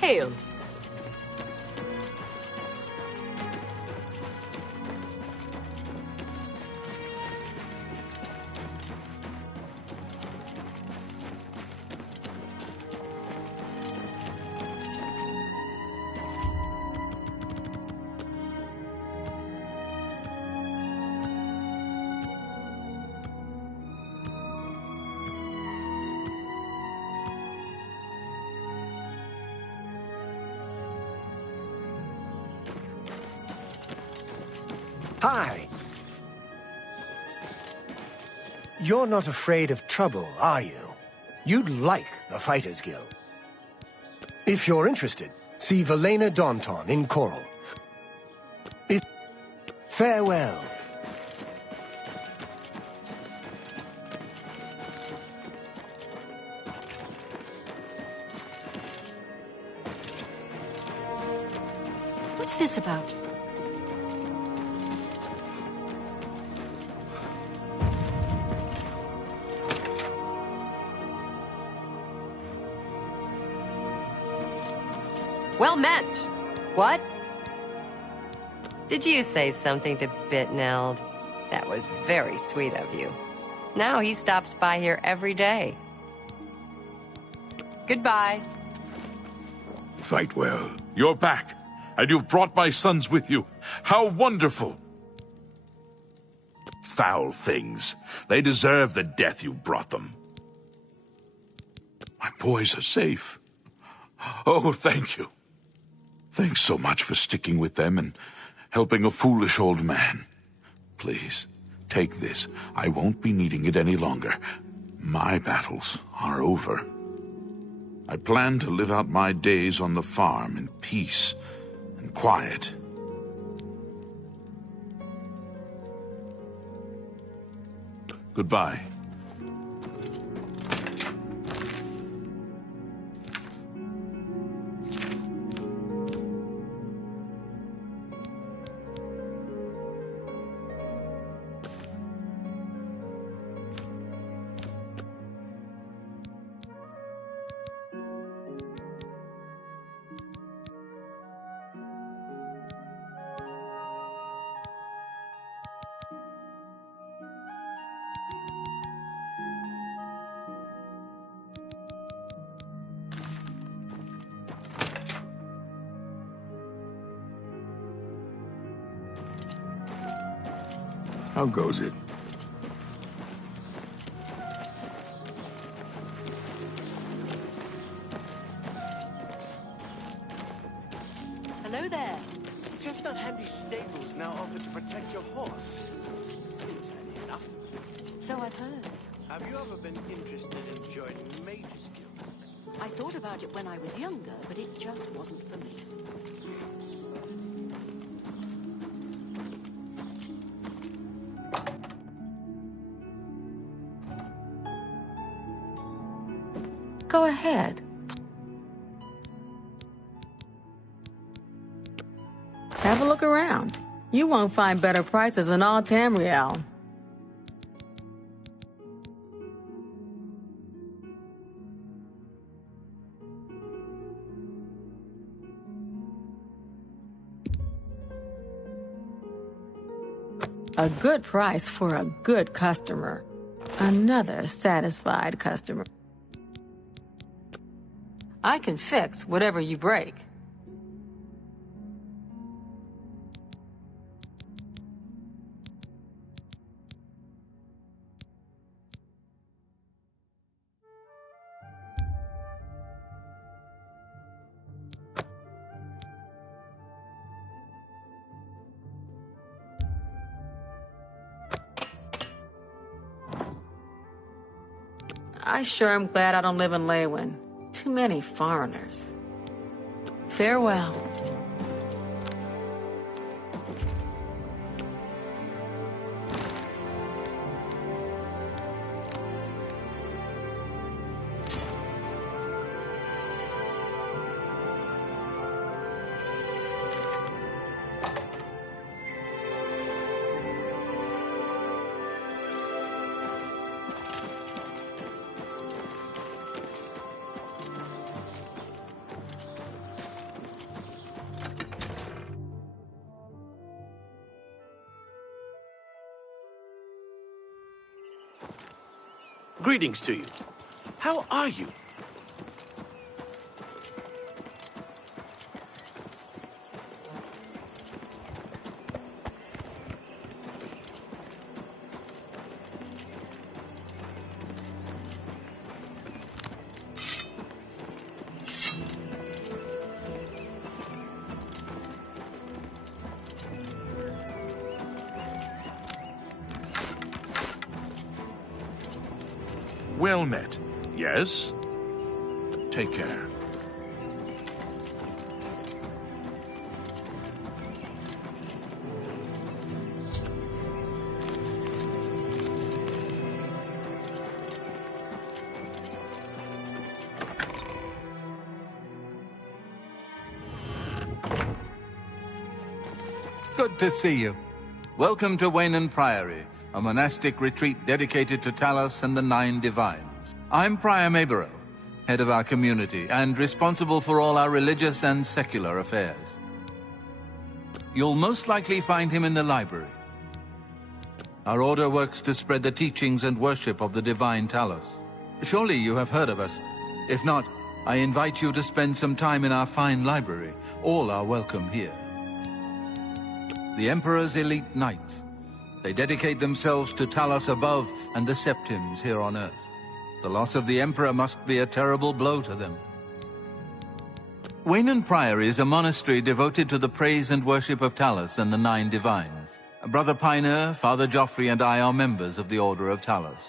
Hail. Hi. You're not afraid of trouble, are you? You'd like the Fighters Guild. If you're interested, see Velena Daunton in Coral. Farewell. What's this about? Well met. What? Did you say something to Bitneld? That was very sweet of you. Now he stops by here every day. Goodbye. Fight well. You're back, and you've brought my sons with you. How wonderful! Foul things. They deserve the death you've brought them. My boys are safe. Oh, thank you. Thanks so much for sticking with them and helping a foolish old man. Please, take this. I won't be needing it any longer. My battles are over. I plan to live out my days on the farm in peace and quiet. Goodbye. How goes it? Hello there. Chestnut Handy Stables now offer to protect your horse. Seems handy enough. So I've heard. Have you ever been interested in joining the Mages Guild? I thought about it when I was younger, but it just wasn't for me. Go ahead. Have a look around. You won't find better prices in all Tamriel. A good price for a good customer. Another satisfied customer. I can fix whatever you break. I sure am glad I don't live in Leywin. Too many foreigners. Farewell. Greetings to you. How are you? Well met. Yes? Take care. Good to see you. Welcome to Waynan Priory, a monastic retreat dedicated to Talos and the Nine Divines. I'm Prior Mayborough, head of our community, and responsible for all our religious and secular affairs. You'll most likely find him in the library. Our order works to spread the teachings and worship of the divine Talos. Surely you have heard of us. If not, I invite you to spend some time in our fine library. All are welcome here. The Emperor's elite knights. They dedicate themselves to Talos above and the Septims here on Earth. The loss of the Emperor must be a terrible blow to them. Waynan Priory is a monastery devoted to the praise and worship of Talos and the Nine Divines. Brother Piner, Father Joffrey, and I are members of the Order of Talos.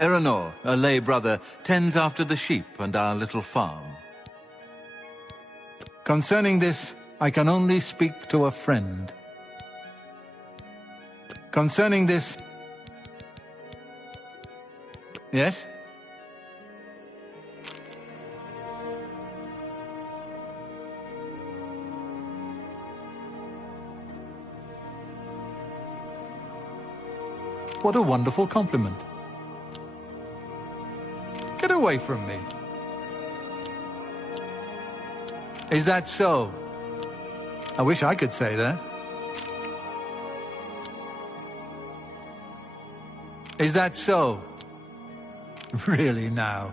Erenor, a lay brother, tends after the sheep and our little farm. Concerning this, I can only speak to a friend. Concerning this... Yes? What a wonderful compliment. Get away from me. Is that so? I wish I could say that. Is that so? Really now,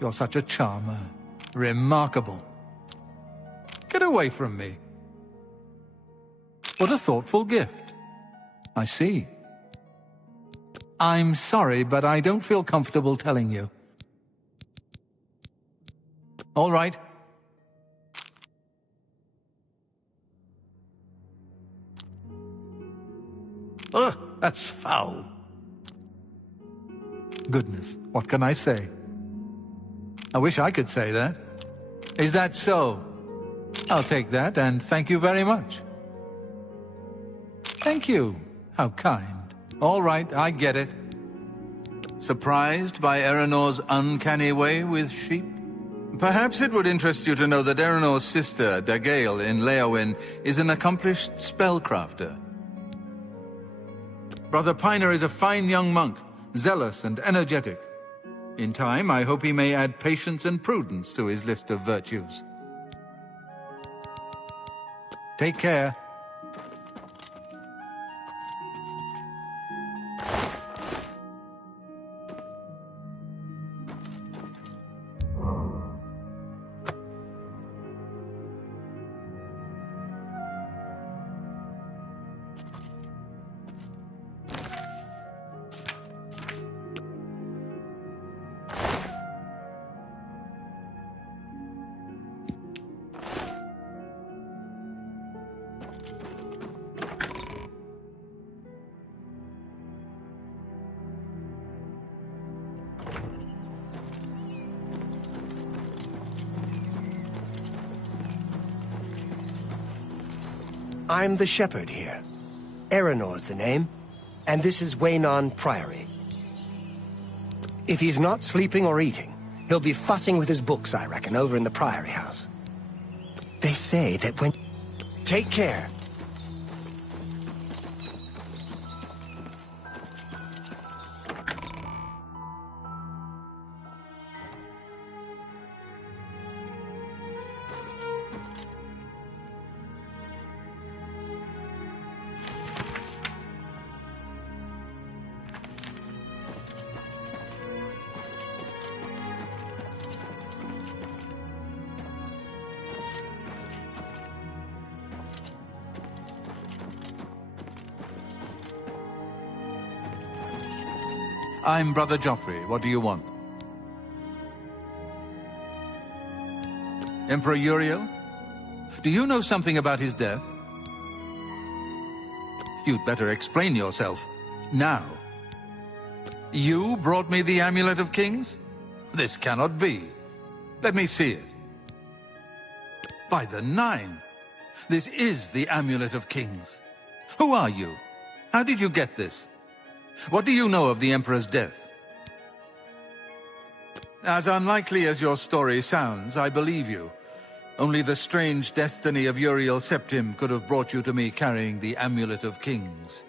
you're such a charmer. Remarkable. Get away from me. What a thoughtful gift. I see. I'm sorry, but I don't feel comfortable telling you. All right. Ugh, that's foul. Goodness, what can I say? I wish I could say that. Is that so? I'll take that, and thank you very much. Thank you. How kind. All right, I get it. Surprised by Erenor's uncanny way with sheep? Perhaps it would interest you to know that Erenor's sister, Dagail in Leowin, is an accomplished spellcrafter. Brother Piner is a fine young monk, zealous and energetic. In time, I hope he may add patience and prudence to his list of virtues. Take care. I'm the shepherd here. Eranor's the name, and this is Waynon Priory. If he's not sleeping or eating, he'll be fussing with his books, I reckon, over in the Priory house. They say that when... Take care. I'm Brother Joffrey. What do you want? Emperor Uriel? Do you know something about his death? You'd better explain yourself. Now. You brought me the Amulet of Kings? This cannot be. Let me see it. By the Nine! This is the Amulet of Kings. Who are you? How did you get this? What do you know of the Emperor's death? As unlikely as your story sounds, I believe you. Only the strange destiny of Uriel Septim could have brought you to me carrying the Amulet of Kings.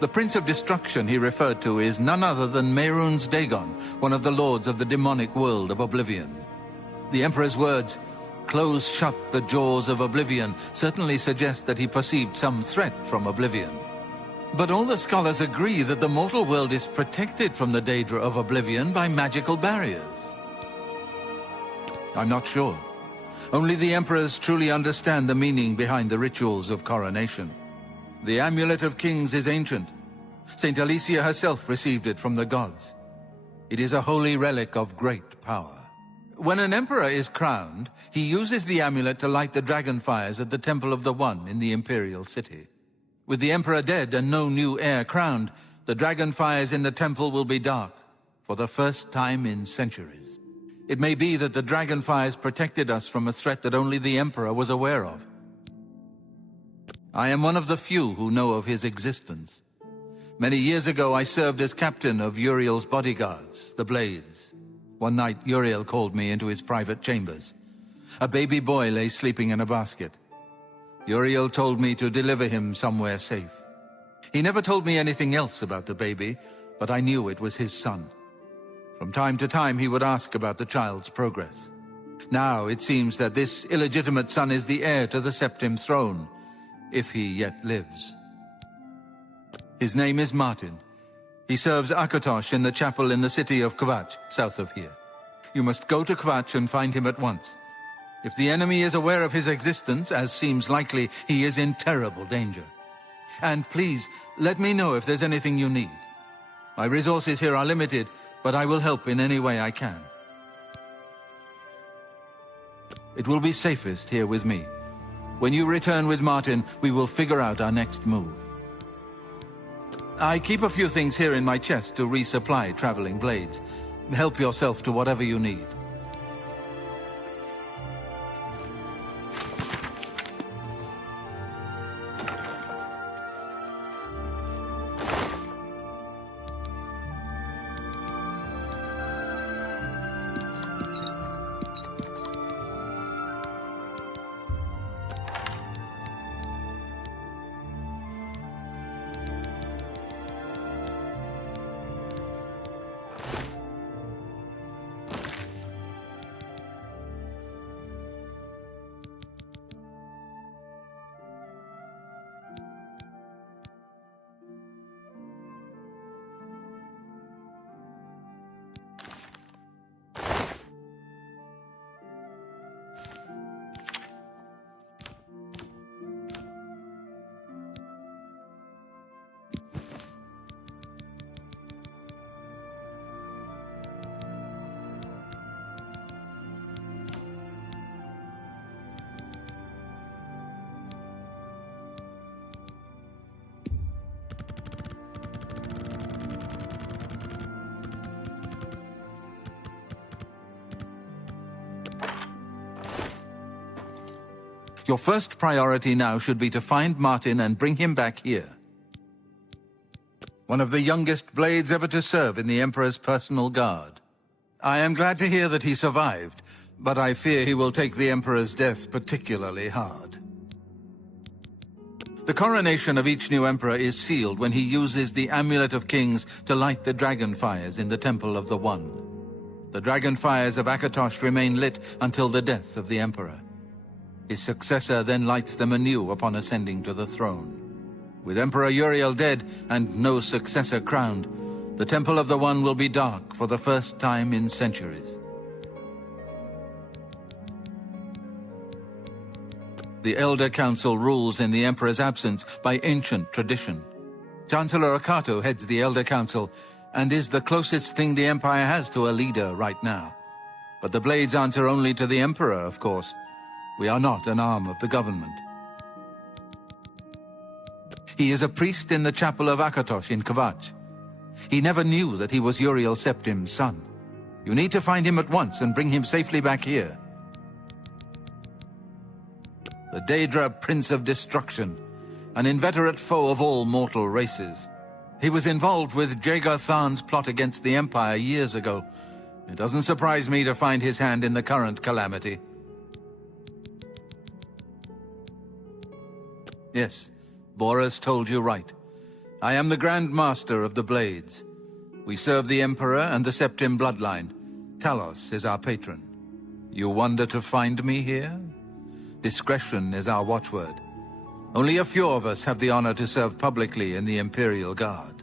The Prince of Destruction he referred to is none other than Mehrunes Dagon, one of the lords of the demonic world of Oblivion. The Emperor's words, "Close shut the jaws of Oblivion," certainly suggest that he perceived some threat from Oblivion. But all the scholars agree that the mortal world is protected from the Daedra of Oblivion by magical barriers. I'm not sure. Only the Emperors truly understand the meaning behind the rituals of coronation. The Amulet of Kings is ancient. Saint Alicia herself received it from the gods. It is a holy relic of great power. When an emperor is crowned, he uses the amulet to light the dragon fires at the Temple of the One in the Imperial City. With the emperor dead and no new heir crowned, the dragon fires in the temple will be dark, for the first time in centuries. It may be that the dragon fires protected us from a threat that only the emperor was aware of. I am one of the few who know of his existence. Many years ago, I served as captain of Uriel's bodyguards, the Blades. One night, Uriel called me into his private chambers. A baby boy lay sleeping in a basket. Uriel told me to deliver him somewhere safe. He never told me anything else about the baby, but I knew it was his son. From time to time, he would ask about the child's progress. Now, it seems that this illegitimate son is the heir to the Septim throne, if he yet lives. His name is Martin. He serves Akatosh in the chapel in the city of Kvatch, south of here. You must go to Kvatch and find him at once. If the enemy is aware of his existence, as seems likely, he is in terrible danger. And please, let me know if there's anything you need. My resources here are limited, but I will help in any way I can. It will be safest here with me. When you return with Martin, we will figure out our next move. I keep a few things here in my chest to resupply traveling blades. Help yourself to whatever you need. Your first priority now should be to find Martin and bring him back here. One of the youngest blades ever to serve in the Emperor's personal guard. I am glad to hear that he survived, but I fear he will take the Emperor's death particularly hard. The coronation of each new Emperor is sealed when he uses the Amulet of Kings to light the dragon fires in the Temple of the One. The dragon fires of Akatosh remain lit until the death of the Emperor. His successor then lights them anew upon ascending to the throne. With Emperor Uriel dead and no successor crowned, the Temple of the One will be dark for the first time in centuries. The Elder Council rules in the Emperor's absence by ancient tradition. Chancellor Akato heads the Elder Council and is the closest thing the Empire has to a leader right now. But the Blades answer only to the Emperor, of course. We are not an arm of the government. He is a priest in the chapel of Akatosh in Kvatch. He never knew that he was Uriel Septim's son. You need to find him at once and bring him safely back here. The Daedra Prince of Destruction, an inveterate foe of all mortal races. He was involved with Jagar Tharn's plot against the Empire years ago. It doesn't surprise me to find his hand in the current calamity. Yes, Boris told you right. I am the Grand Master of the Blades. We serve the Emperor and the Septim bloodline. Talos is our patron. You wonder to find me here? Discretion is our watchword. Only a few of us have the honor to serve publicly in the Imperial Guard.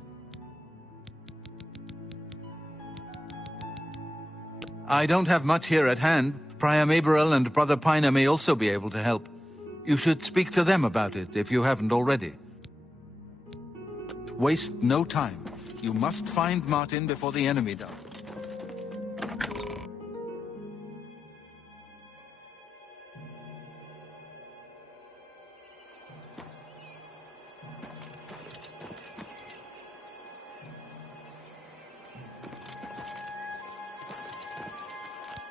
I don't have much here at hand. Prior Maberel and Brother Piner may also be able to help. You should speak to them about it if you haven't already. Waste no time. You must find Martin before the enemy does.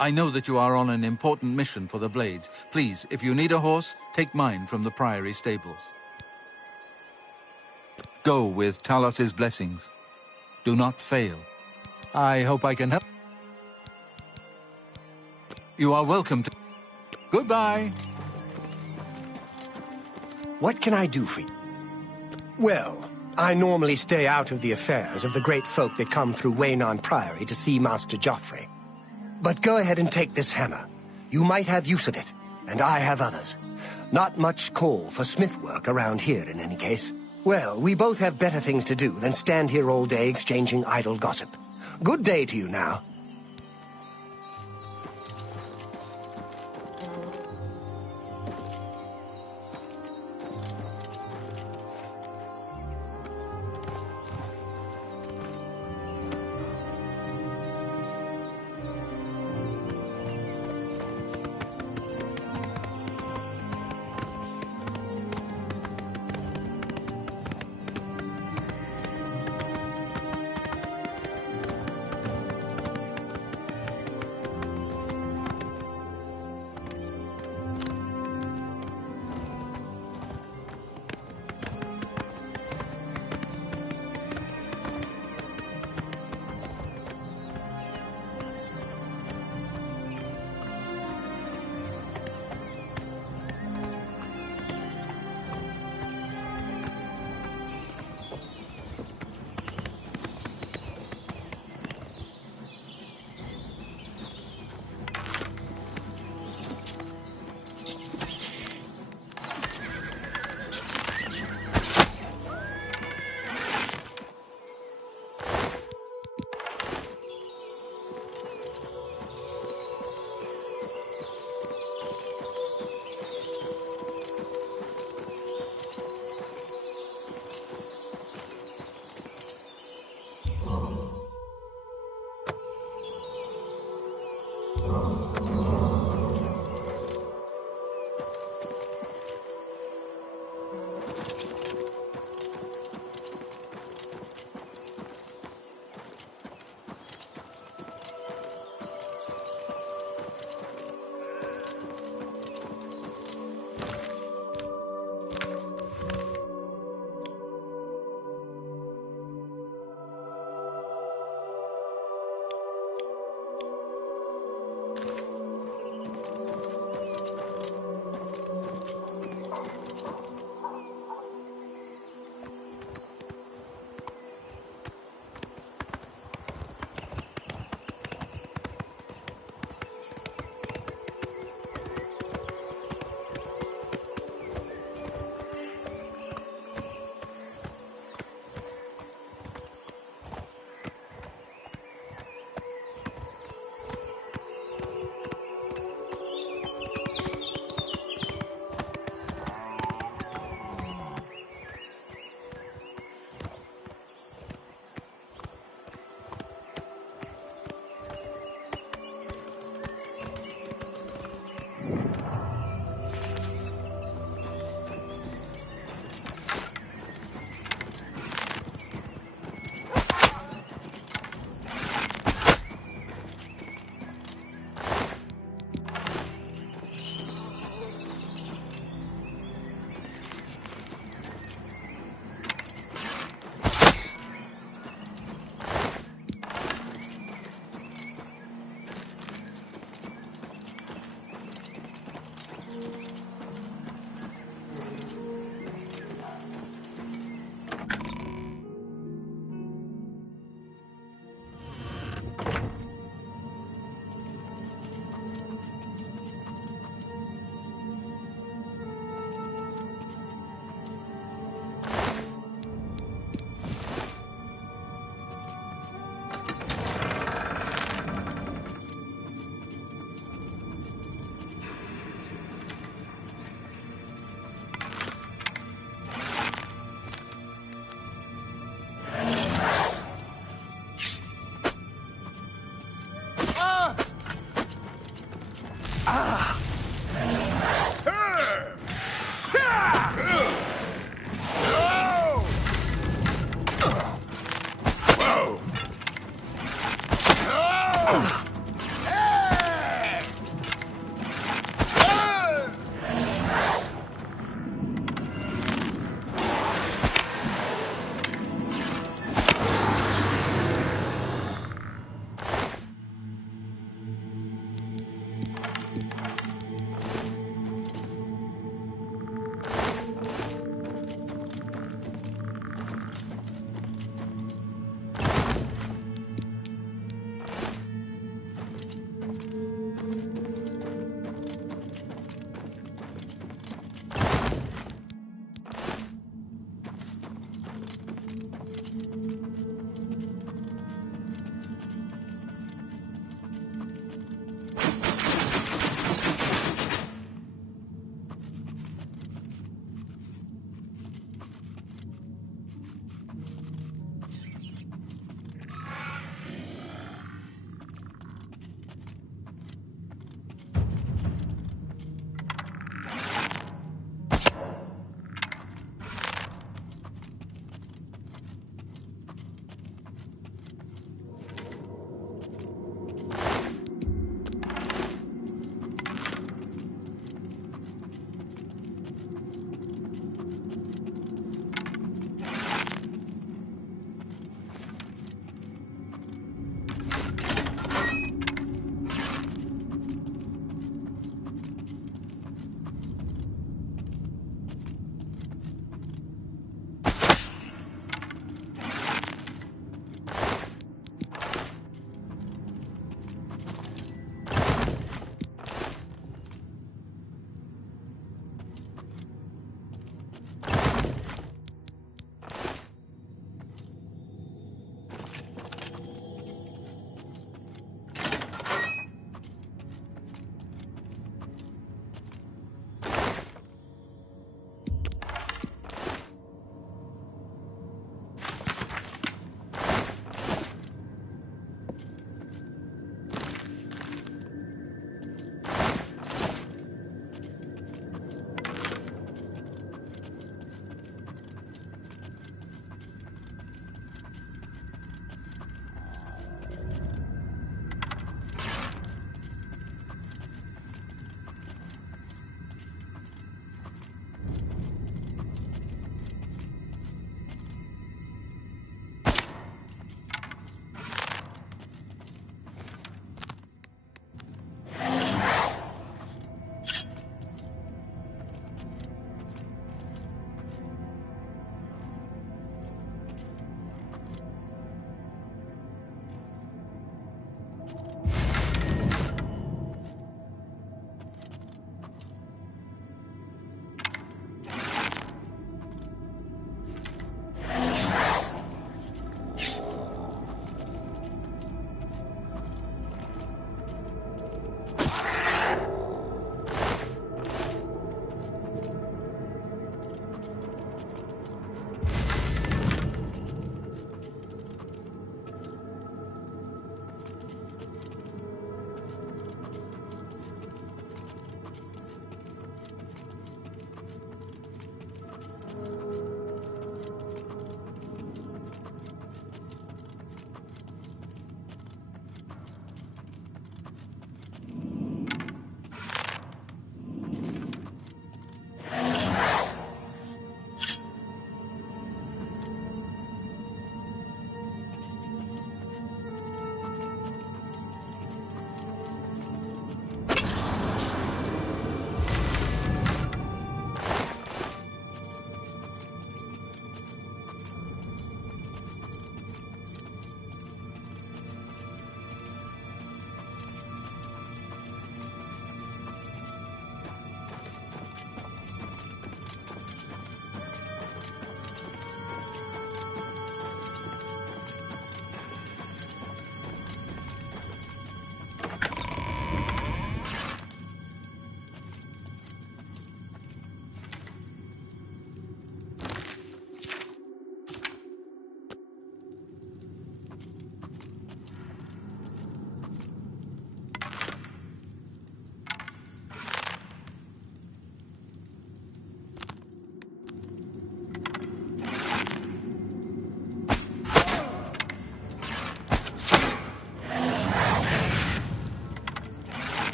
I know that you are on an important mission for the Blades. Please, if you need a horse, take mine from the Priory stables. Go with Talos's blessings. Do not fail. I hope I can help. You are welcome to... Goodbye. What can I do for you? Well, I normally stay out of the affairs of the great folk that come through Waynon Priory to see Master Joffrey. But go ahead and take this hammer. You might have use of it, and I have others. Not much call for smith work around here in any case. Well, we both have better things to do than stand here all day exchanging idle gossip. Good day to you now.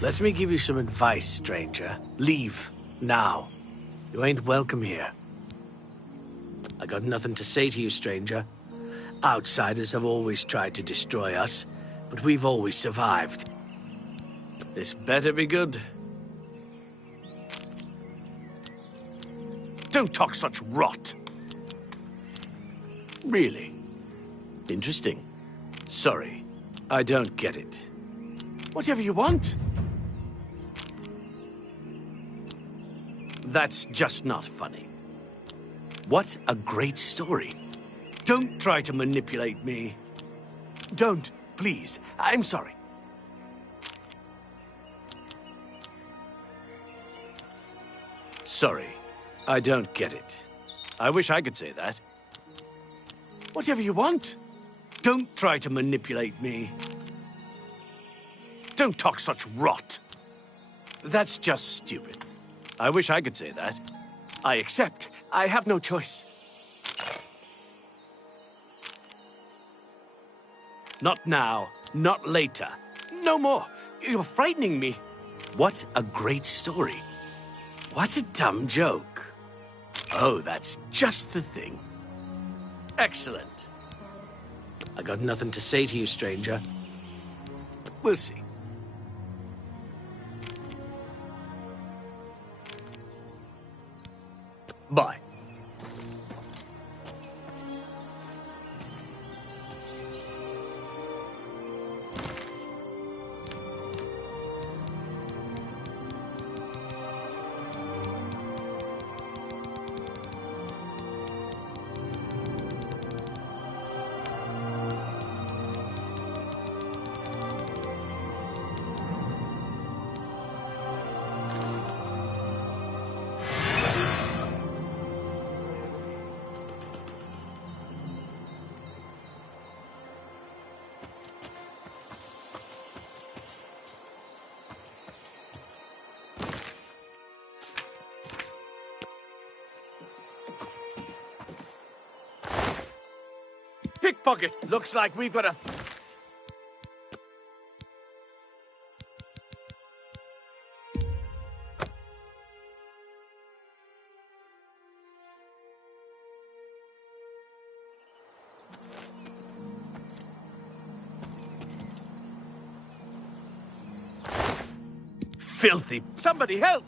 Let me give you some advice, stranger. Leave, now. You ain't welcome here. I got nothing to say to you, stranger. Outsiders have always tried to destroy us, but we've always survived. This better be good. Don't talk such rot. Really? Interesting. Sorry, I don't get it. Whatever you want. That's just not funny. What a great story. Don't try to manipulate me. Don't, please. I'm sorry. Sorry, I don't get it. I wish I could say that. Whatever you want. Don't try to manipulate me. Don't talk such rot. That's just stupid. I wish I could say that. I accept. I have no choice. Not now. Not later. No more. You're frightening me. What a great story. What a dumb joke. Oh, that's just the thing. Excellent. I got nothing to say to you, stranger. We'll see. Bye. Pickpocket! Looks like we've got a... Filthy... Somebody help!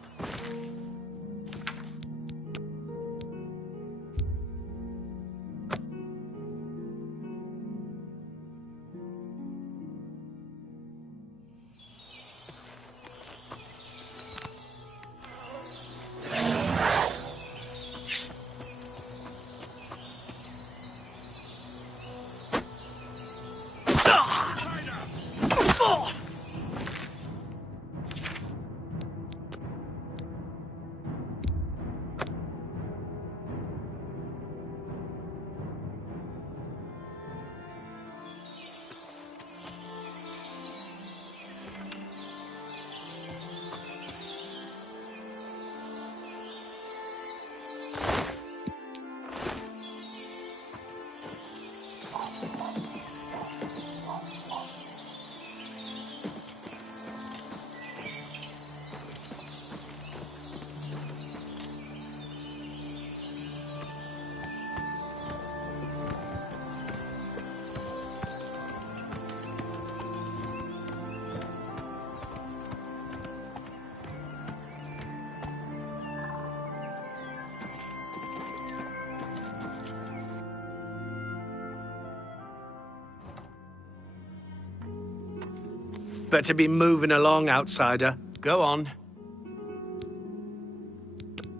Better be moving along, outsider. Go on.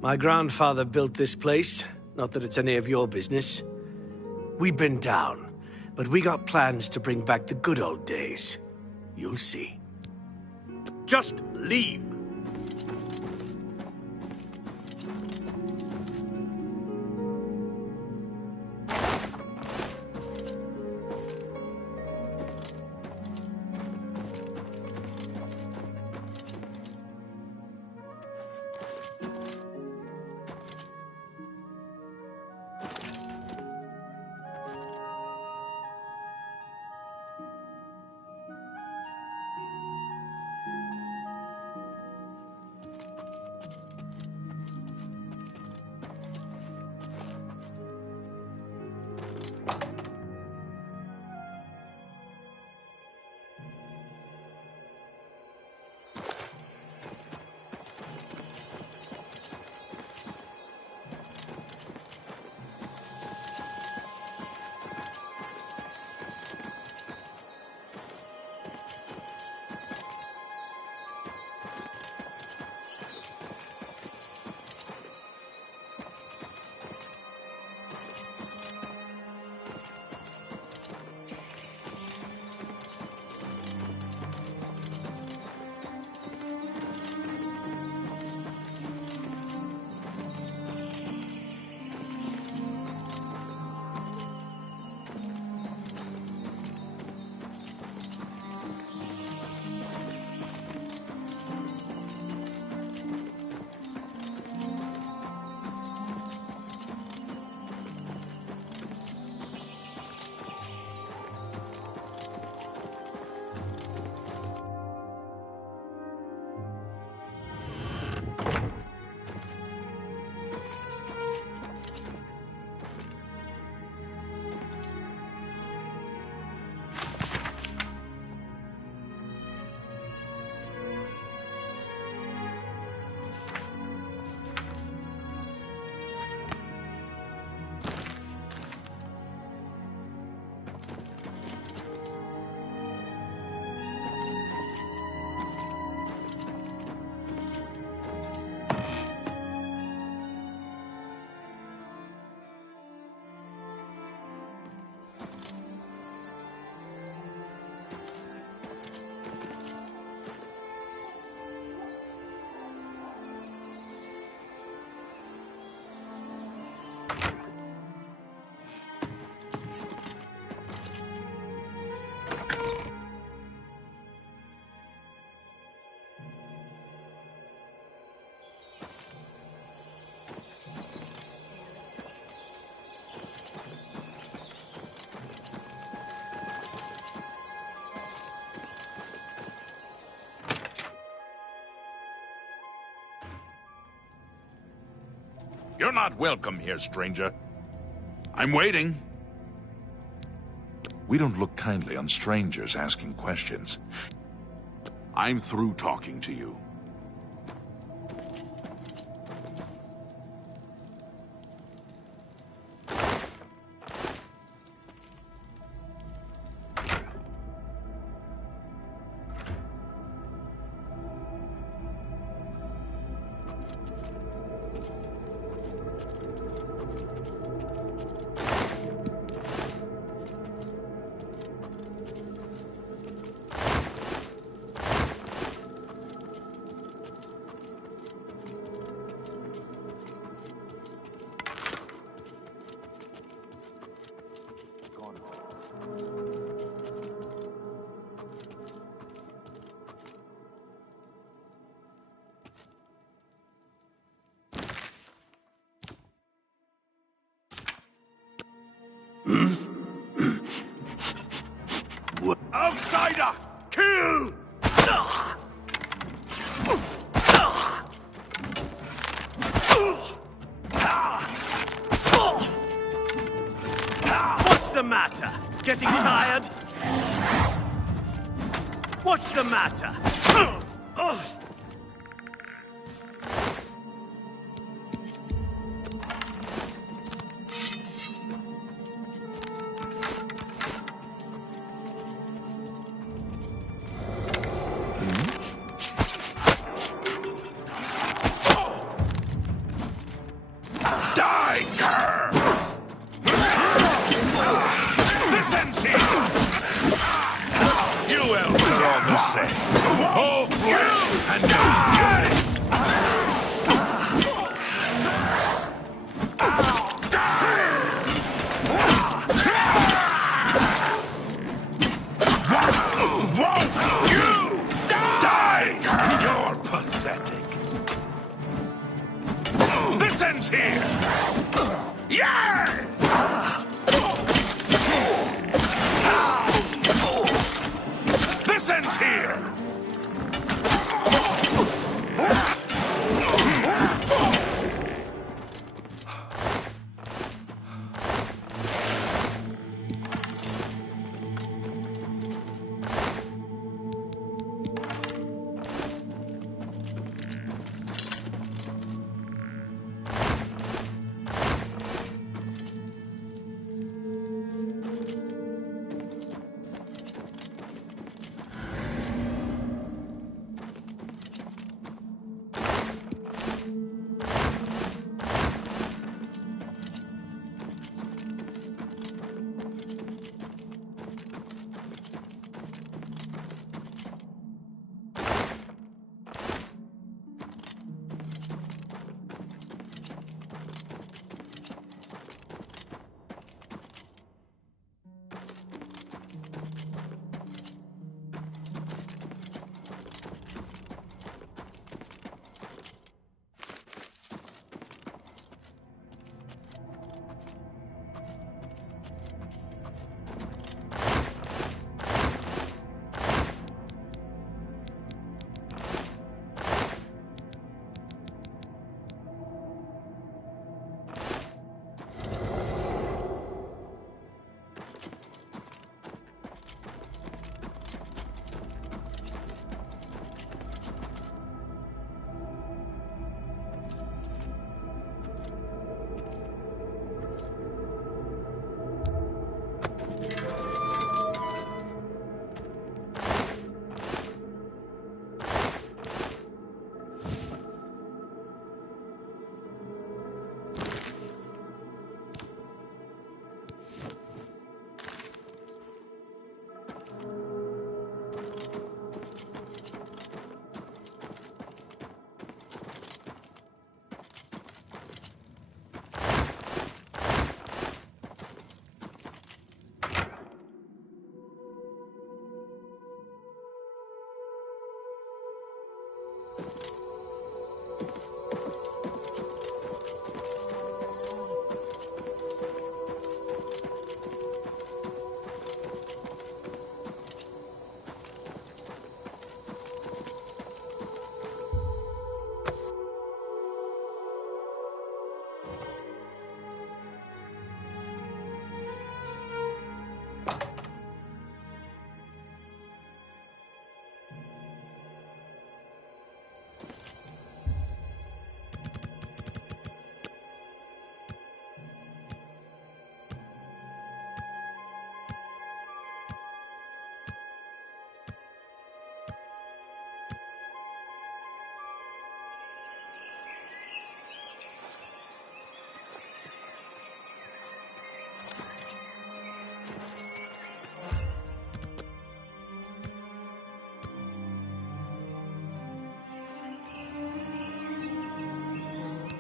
My grandfather built this place. Not that it's any of your business. We've been down, but we got plans to bring back the good old days. You'll see. Just leave. You're not welcome here, stranger. I'm waiting. We don't look kindly on strangers asking questions. I'm through talking to you. Outsider! Kill! What's the matter? Getting tired? What's the matter? Die, cur! This ends here! You elves are all the same. Oh!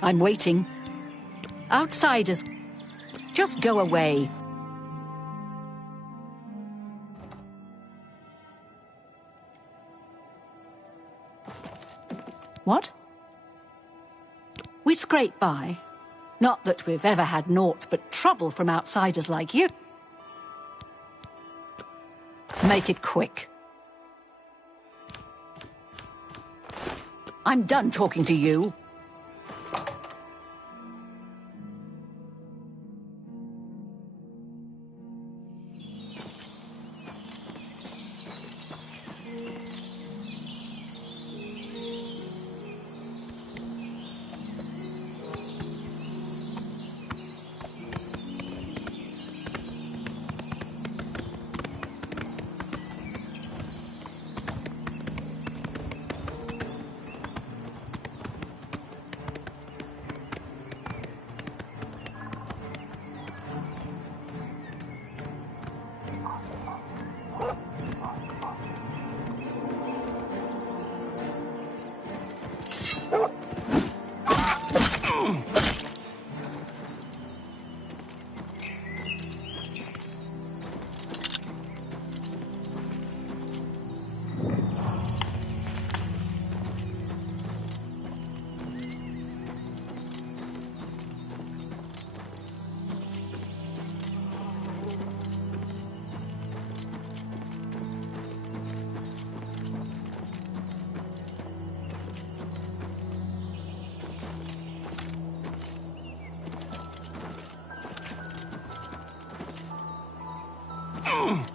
I'm waiting. Outsiders, just go away. What? We scrape by. Not that we've ever had naught but trouble from outsiders like you. Make it quick. I'm done talking to you. Ugh!